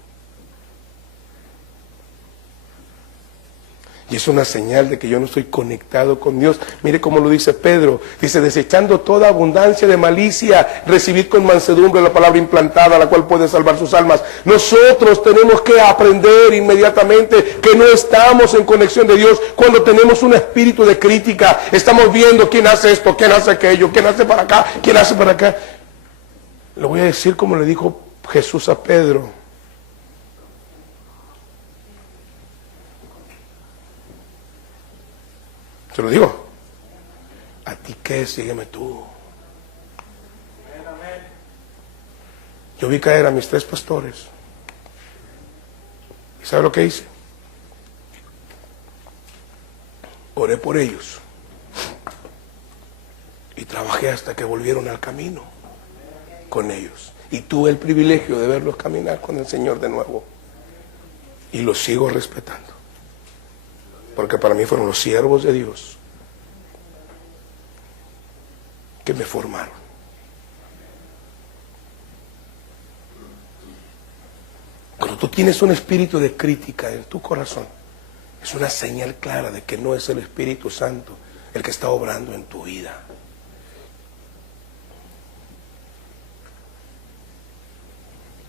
Y es una señal de que yo no estoy conectado con Dios. Mire cómo lo dice Pedro. Dice, desechando toda abundancia de malicia, recibid con mansedumbre la palabra implantada, la cual puede salvar sus almas. Nosotros tenemos que aprender inmediatamente que no estamos en conexión de Dios cuando tenemos un espíritu de crítica. Estamos viendo quién hace esto, quién hace aquello, quién hace para acá, quién hace para acá. Lo voy a decir como le dijo Jesús a Pedro. Se lo digo. ¿A ti qué? Sígueme tú. Yo vi caer a mis 3 pastores. ¿Y sabe lo que hice? Oré por ellos. Y trabajé hasta que volvieron al camino con ellos. Y tuve el privilegio de verlos caminar con el Señor de nuevo. Y los sigo respetando. Porque para mí fueron los siervos de Dios que me formaron. Cuando tú tienes un espíritu de crítica en tu corazón, es una señal clara de que no es el Espíritu Santo el que está obrando en tu vida.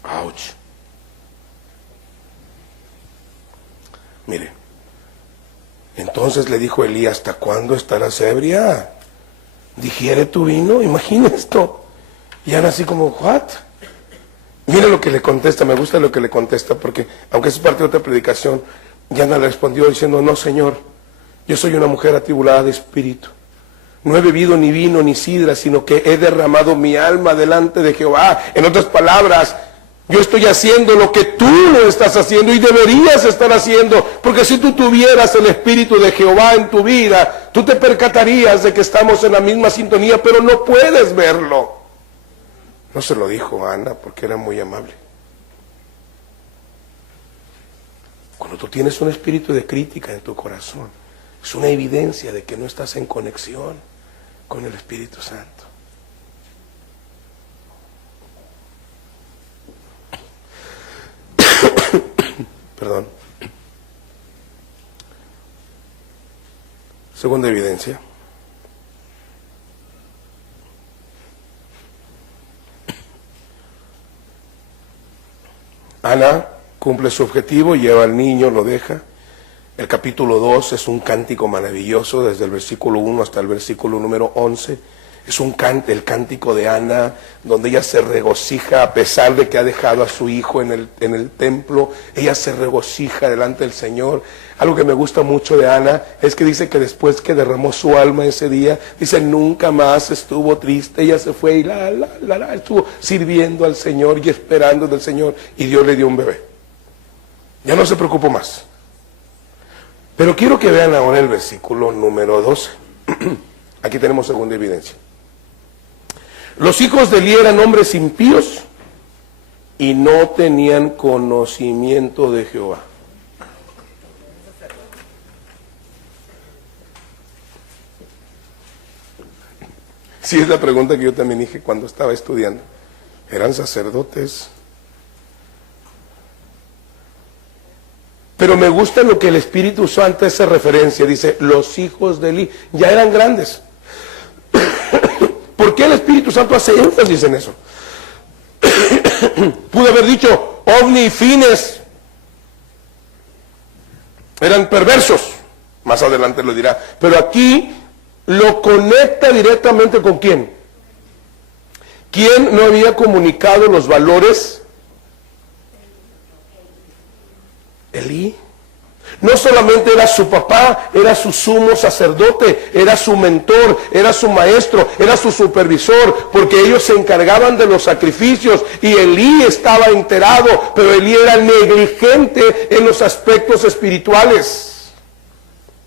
Ouch. Mire, entonces le dijo Elí: ¿hasta cuándo estarás ebria? Digiere tu vino. Imagina esto. Y Ana así como, ¿what? Mire lo que le contesta. Me gusta lo que le contesta, porque aunque es parte de otra predicación, Ana le respondió diciendo: no, Señor, yo soy una mujer atribulada de espíritu. No he bebido ni vino ni sidra, sino que he derramado mi alma delante de Jehová. En otras palabras, yo estoy haciendo lo que tú no estás haciendo y deberías estar haciendo, porque si tú tuvieras el Espíritu de Jehová en tu vida, tú te percatarías de que estamos en la misma sintonía, pero no puedes verlo. No se lo dijo a Ana porque era muy amable. Cuando tú tienes un espíritu de crítica en tu corazón, es una evidencia de que no estás en conexión con el Espíritu Santo. Perdón. Segunda evidencia. Ana cumple su objetivo, lleva al niño, lo deja. El capítulo 2 es un cántico maravilloso, desde el versículo 1 hasta el versículo número 11. Es el cántico de Ana, donde ella se regocija a pesar de que ha dejado a su hijo en el templo. Ella se regocija delante del Señor. Algo que me gusta mucho de Ana es que dice que después que derramó su alma ese día, dice, nunca más estuvo triste. Ella se fue y estuvo sirviendo al Señor y esperando del Señor, y Dios le dio un bebé. Ya no se preocupó más. Pero quiero que vean ahora el versículo número 12. Aquí tenemos segunda evidencia. Los hijos de Elí eran hombres impíos y no tenían conocimiento de Jehová. Sí, es la pregunta que yo también dije cuando estaba estudiando. ¿Eran sacerdotes? Pero me gusta lo que el Espíritu Santo hace referencia. Dice, los hijos de Elí ya eran grandes. ¿Por qué el Espíritu Santo hace énfasis en eso? Pudo haber dicho, Ovni y Fines eran perversos. Más adelante lo dirá. Pero aquí lo conecta directamente con ¿quién? ¿Quién no había comunicado los valores? Elí. No solamente era su papá, era su sumo sacerdote, era su mentor, era su maestro, era su supervisor, porque ellos se encargaban de los sacrificios y Elí estaba enterado, pero Elí era negligente en los aspectos espirituales.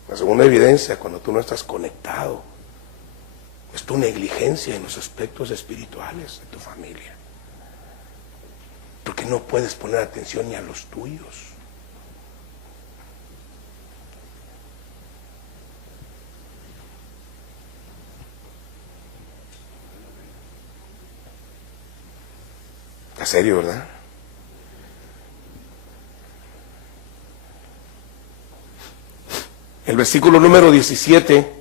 La segunda evidencia, cuando tú no estás conectado, es tu negligencia en los aspectos espirituales de tu familia. Porque no puedes poner atención ni a los tuyos. Está serio, ¿verdad? El versículo número 17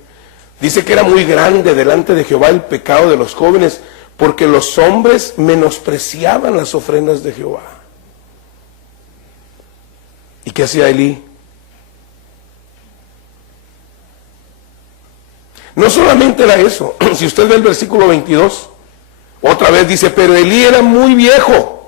dice que era muy grande delante de Jehová el pecado de los jóvenes, porque los hombres menospreciaban las ofrendas de Jehová. ¿Y qué hacía Elí? No solamente era eso. Si usted ve el versículo 22, otra vez dice, pero Elí era muy viejo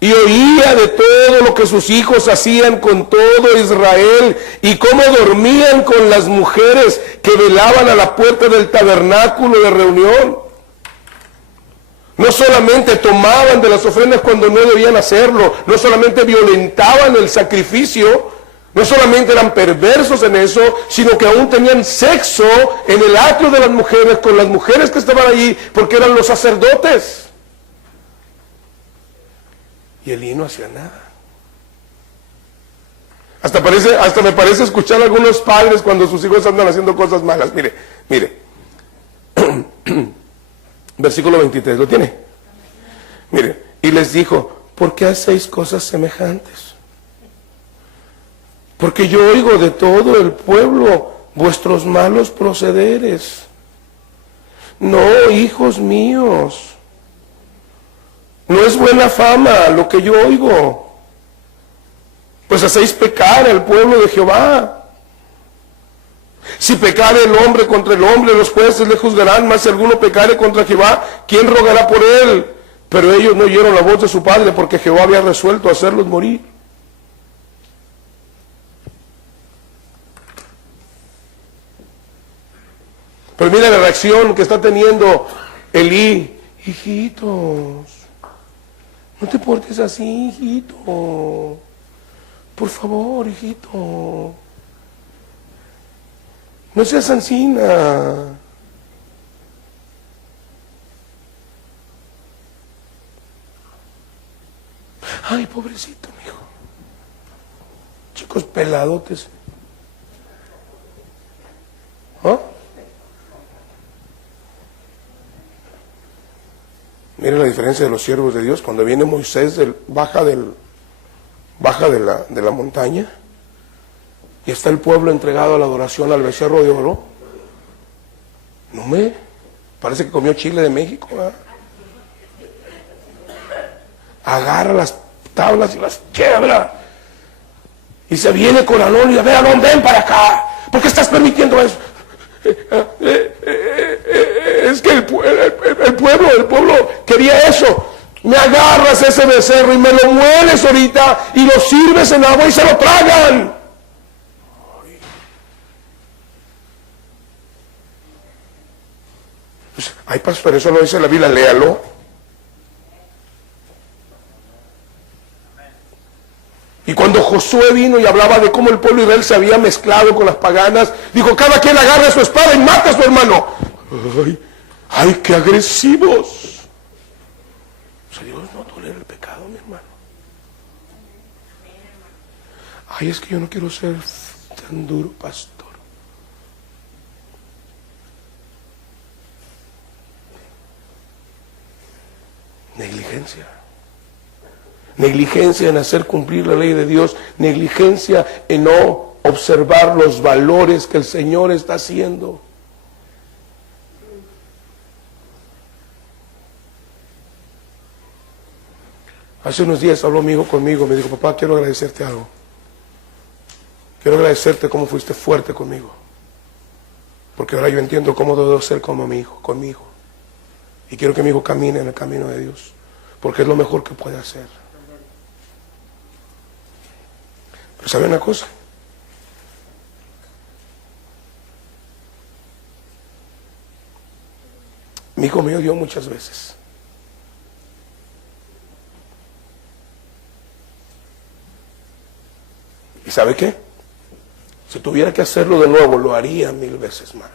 y oía de todo lo que sus hijos hacían con todo Israel y cómo dormían con las mujeres que velaban a la puerta del tabernáculo de reunión. No solamente tomaban de las ofrendas cuando no debían hacerlo, no solamente violentaban el sacrificio, no solamente eran perversos en eso, sino que aún tenían sexo en el atrio de las mujeres con las mujeres que estaban allí, porque eran los sacerdotes. Y Elí no hacía nada. Hasta me parece escuchar a algunos padres cuando sus hijos andan haciendo cosas malas. Mire. Versículo 23, ¿lo tiene? Mire, y les dijo, ¿por qué hacéis cosas semejantes? Porque yo oigo de todo el pueblo vuestros malos procederes. No, hijos míos, no es buena fama lo que yo oigo, pues hacéis pecar al pueblo de Jehová. Si pecare el hombre contra el hombre, los jueces le juzgarán, mas si alguno pecare contra Jehová, ¿quién rogará por él? Pero ellos no oyeron la voz de su padre, porque Jehová había resuelto hacerlos morir. Pero mira la reacción que está teniendo Elí. Hijitos, no te portes así, hijito. Por favor, hijito. No seas ansina. Ay, pobrecito, mijo. Chicos peladotes. ¿Ah? Miren la diferencia de los siervos de Dios. Cuando viene Moisés, baja de la montaña, y está el pueblo entregado a la adoración al becerro de oro. Parece que comió chile de México, ¿eh? Agarra las tablas y las quiebra. Y se viene con Aarón y dice, Aarón, ven para acá. ¿Por qué estás permitiendo eso? Es que el pueblo quería eso. Me agarras ese becerro y me lo mueles ahorita y lo sirves en agua y se lo tragan. Pues, ay, pastor, eso no dice la Biblia, léalo. Y cuando Josué vino y hablaba de cómo el pueblo de Israel se había mezclado con las paganas, dijo, cada quien agarre su espada y mate a su hermano. ¡Ay, qué agresivos! O sea, Dios no tolera el pecado, mi hermano. Ay, es que yo no quiero ser tan duro, pastor. Negligencia. Negligencia en hacer cumplir la ley de Dios, negligencia en no observar los valores que el Señor está haciendo. Hace unos días habló mi hijo conmigo, me dijo, papá, quiero agradecerte algo. Quiero agradecerte cómo fuiste fuerte conmigo. Porque ahora yo entiendo cómo debo ser como mi hijo, con mi hijo. Y quiero que mi hijo camine en el camino de Dios, porque es lo mejor que puede hacer. Pero ¿sabe una cosa? Mi hijo me odió muchas veces. ¿Y sabe qué? Si tuviera que hacerlo de nuevo, lo haría 1000 veces más.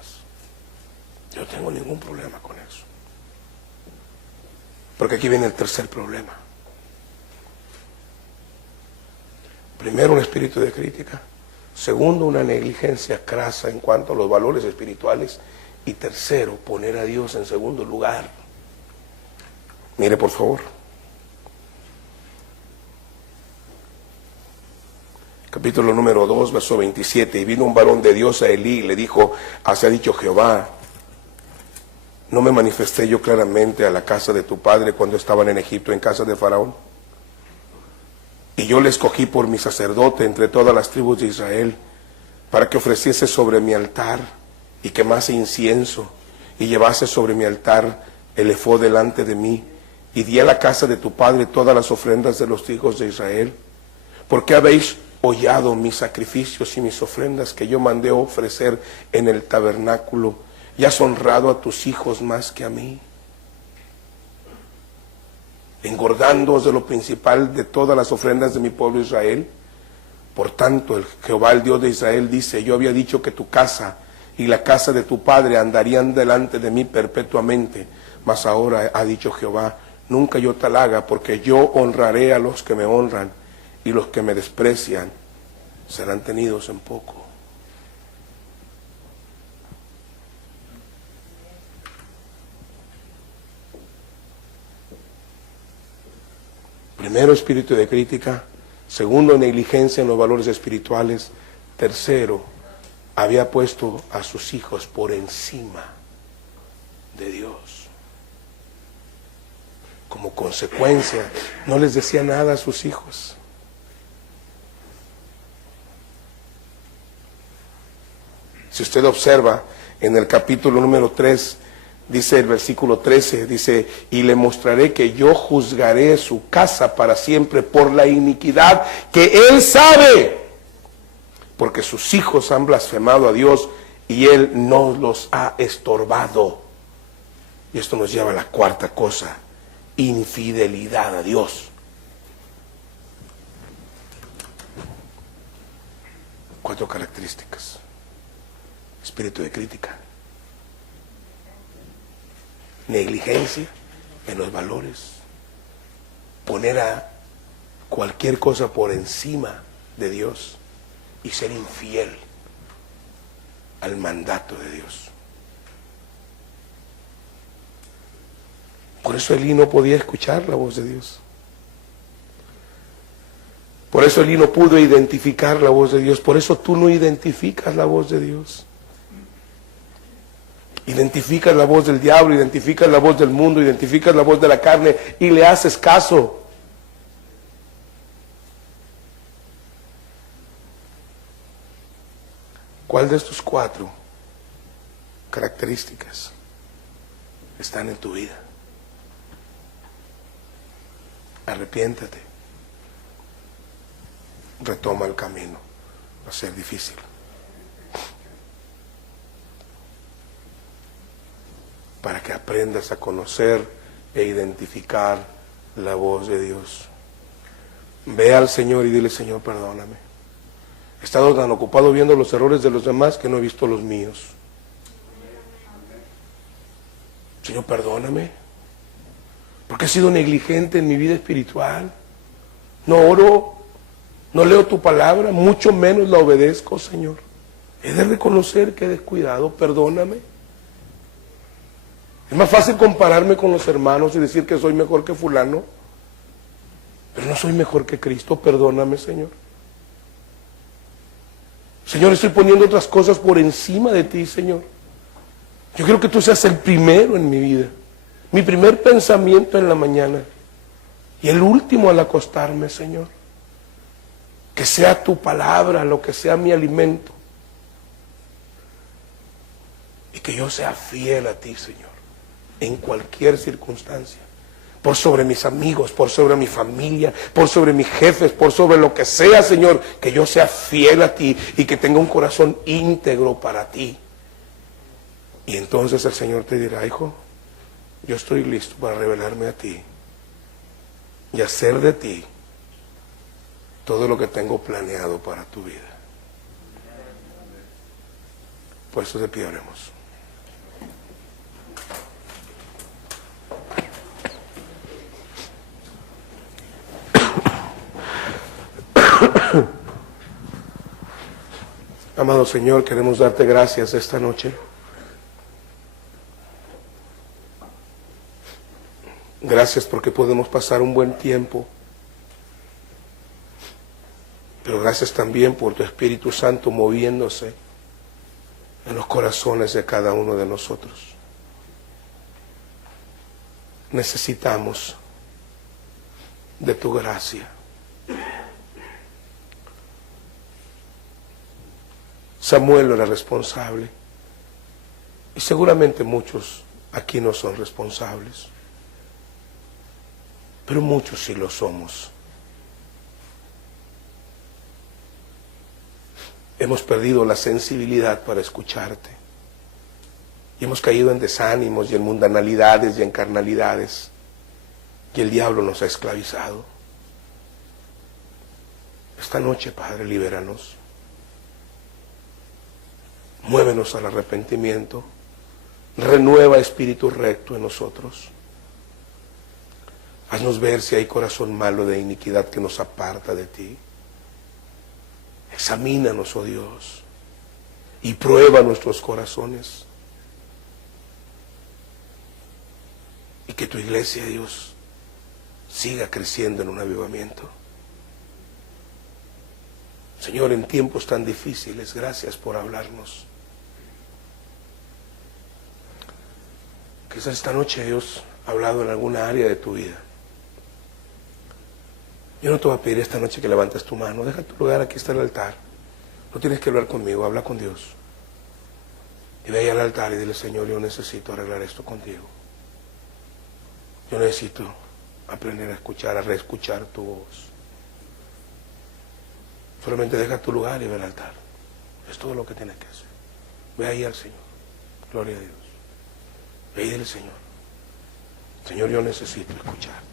Yo no tengo ningún problema con eso. Porque aquí viene el tercer problema. Primero, un espíritu de crítica. Segundo, una negligencia crasa en cuanto a los valores espirituales. Y tercero, poner a Dios en segundo lugar. Mire, por favor. Capítulo número 2, verso 27. Y vino un varón de Dios a Elí y le dijo, así ha dicho Jehová, ¿no me manifesté yo claramente a la casa de tu padre cuando estaban en Egipto, en casa de Faraón? Y yo le escogí por mi sacerdote entre todas las tribus de Israel, para que ofreciese sobre mi altar y quemase incienso, y llevase sobre mi altar el efod delante de mí, y di a la casa de tu padre todas las ofrendas de los hijos de Israel. ¿Por qué habéis hollado mis sacrificios y mis ofrendas que yo mandé ofrecer en el tabernáculo, y has honrado a tus hijos más que a mí? engordándoos de lo principal de todas las ofrendas de mi pueblo Israel. Por tanto, el Jehová, el Dios de Israel, dice: yo había dicho que tu casa y la casa de tu padre andarían delante de mí perpetuamente, mas ahora ha dicho Jehová: nunca yo tal haga, porque yo honraré a los que me honran, y los que me desprecian serán tenidos en poco. Primero, espíritu de crítica. Segundo, negligencia en los valores espirituales. Tercero, había puesto a sus hijos por encima de Dios. Como consecuencia, no les decía nada a sus hijos. Si usted observa en el capítulo número 3, dice el versículo 13, dice: y le mostraré que yo juzgaré su casa para siempre por la iniquidad que él sabe, porque sus hijos han blasfemado a Dios y él no los ha estorbado. Y esto nos lleva a la cuarta cosa: infidelidad a Dios. 4 características. Espíritu de crítica, negligencia en los valores, poner a cualquier cosa por encima de Dios y ser infiel al mandato de Dios. Por eso Elí no podía escuchar la voz de Dios. Por eso Elí no pudo identificar la voz de Dios. Por eso tú no identificas la voz de Dios. Identificas la voz del diablo, identificas la voz del mundo, identificas la voz de la carne y le haces caso. ¿Cuál de estos 4 características están en tu vida? Arrepiéntate. Retoma el camino. Va a ser difícil. Para que aprendas a conocer e identificar la voz de Dios. Ve al Señor y dile: Señor, perdóname. He estado tan ocupado viendo los errores de los demás que no he visto los míos. Señor, perdóname. Porque he sido negligente en mi vida espiritual. No oro, no leo tu palabra, mucho menos la obedezco, Señor. He de reconocer que he descuidado, perdóname. Es más fácil compararme con los hermanos y decir que soy mejor que fulano, pero no soy mejor que Cristo. Perdóname, Señor. Señor, estoy poniendo otras cosas por encima de ti, Señor. Yo quiero que tú seas el primero en mi vida, mi primer pensamiento en la mañana y el último al acostarme, Señor. Que sea tu palabra lo que sea mi alimento y que yo sea fiel a ti, Señor, en cualquier circunstancia, por sobre mis amigos, por sobre mi familia, por sobre mis jefes, por sobre lo que sea, Señor, que yo sea fiel a ti y que tenga un corazón íntegro para ti. Y entonces el Señor te dirá: hijo, yo estoy listo para revelarme a ti y hacer de ti todo lo que tengo planeado para tu vida. Por eso te pie, oremos. Amado Señor, queremos darte gracias esta noche. Gracias porque podemos pasar un buen tiempo. Pero gracias también por tu Espíritu Santo moviéndose en los corazones de cada uno de nosotros. Necesitamos de tu gracia. Samuel era responsable y seguramente muchos aquí no son responsables, pero muchos sí lo somos. Hemos perdido la sensibilidad para escucharte y hemos caído en desánimos y en mundanalidades y en carnalidades y el diablo nos ha esclavizado. Esta noche, Padre, libéranos. Muévenos al arrepentimiento. Renueva espíritu recto en nosotros. Haznos ver si hay corazón malo de iniquidad que nos aparta de ti. Examínanos, oh Dios, y prueba nuestros corazones. Y que tu iglesia, Dios, siga creciendo en un avivamiento. Señor, en tiempos tan difíciles, gracias por hablarnos. Quizás esta noche Dios ha hablado en alguna área de tu vida. Yo no te voy a pedir esta noche que levantes tu mano. Deja tu lugar, aquí está el altar. No tienes que hablar conmigo, habla con Dios. Y ve ahí al altar y dile: Señor, yo necesito arreglar esto contigo. Yo necesito aprender a escuchar, a reescuchar tu voz. Solamente deja tu lugar y ve al altar. Es todo lo que tienes que hacer. Ve ahí al Señor. Gloria a Dios. Ve y dile: Señor, Señor, yo necesito escucharte.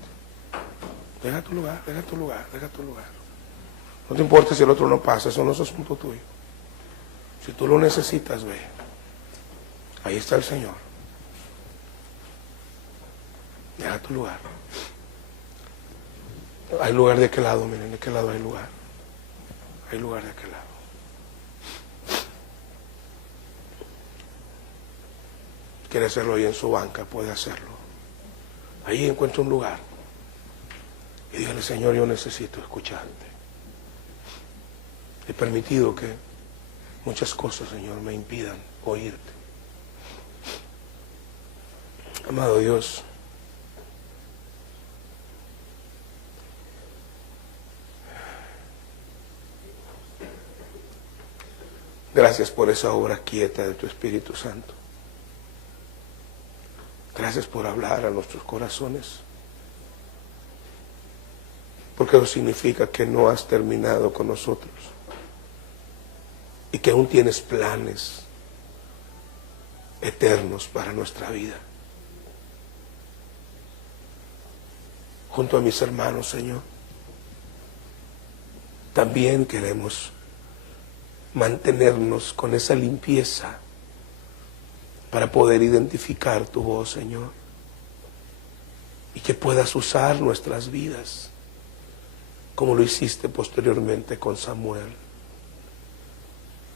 Deja tu lugar, deja tu lugar, deja tu lugar. No te importa si el otro no pasa, eso no es asunto tuyo. Si tú lo necesitas, ve. Ahí está el Señor. Deja tu lugar. ¿Hay lugar de qué lado? Miren, ¿de qué lado hay lugar? Hay lugar de qué lado. Quiere hacerlo ahí en su banca, puede hacerlo. Ahí encuentra un lugar. Y dígale: Señor, yo necesito escucharte. He permitido que muchas cosas, Señor, me impidan oírte. Amado Dios, gracias por esa obra quieta de tu Espíritu Santo. Gracias por hablar a nuestros corazones. Porque eso significa que no has terminado con nosotros. Y que aún tienes planes eternos para nuestra vida. Junto a mis hermanos, Señor, también queremos mantenernos con esa limpieza para poder identificar tu voz, Señor, y que puedas usar nuestras vidas como lo hiciste posteriormente con Samuel.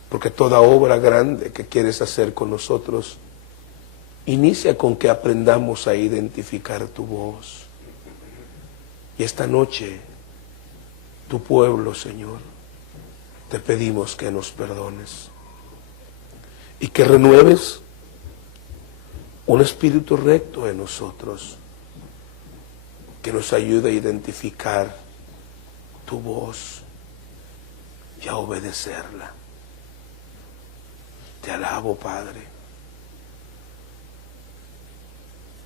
Porque toda obra grande que quieres hacer con nosotros inicia con que aprendamos a identificar tu voz. Y esta noche, tu pueblo, Señor, te pedimos que nos perdones y que renueves un espíritu recto en nosotros, que nos ayude a identificar tu voz y a obedecerla. Te alabo, Padre,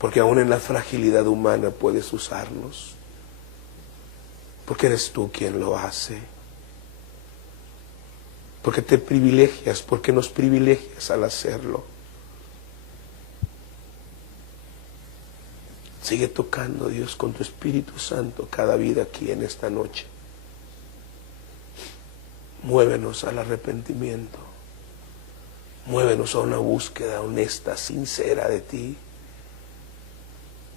porque aún en la fragilidad humana puedes usarnos, porque eres tú quien lo hace, porque te privilegias, porque nos privilegias al hacerlo. Sigue tocando, Dios, con tu Espíritu Santo cada vida aquí en esta noche. Muévenos al arrepentimiento. Muévenos a una búsqueda honesta, sincera de ti.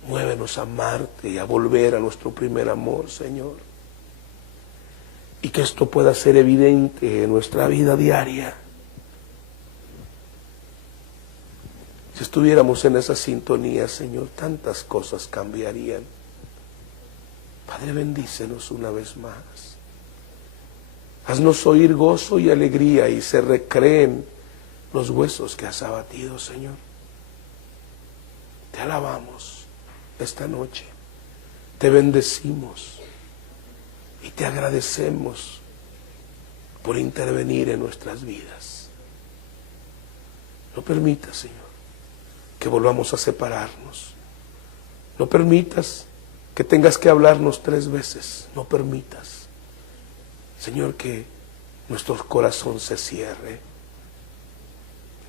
Muévenos a amarte y a volver a nuestro primer amor, Señor. Y que esto pueda ser evidente en nuestra vida diaria. Si estuviéramos en esa sintonía, Señor, tantas cosas cambiarían. Padre, bendícenos una vez más. Haznos oír gozo y alegría y se recreen los huesos que has abatido, Señor. Te alabamos esta noche. Te bendecimos y te agradecemos por intervenir en nuestras vidas. No permitas, Señor, que volvamos a separarnos. No permitas que tengas que hablarnos 3 veces. No permitas, Señor, que nuestro corazón se cierre.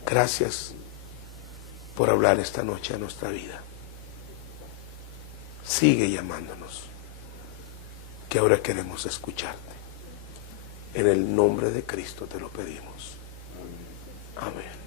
Gracias por hablar esta noche a nuestra vida. Sigue llamándonos, que ahora queremos escucharte. En el nombre de Cristo te lo pedimos. Amén.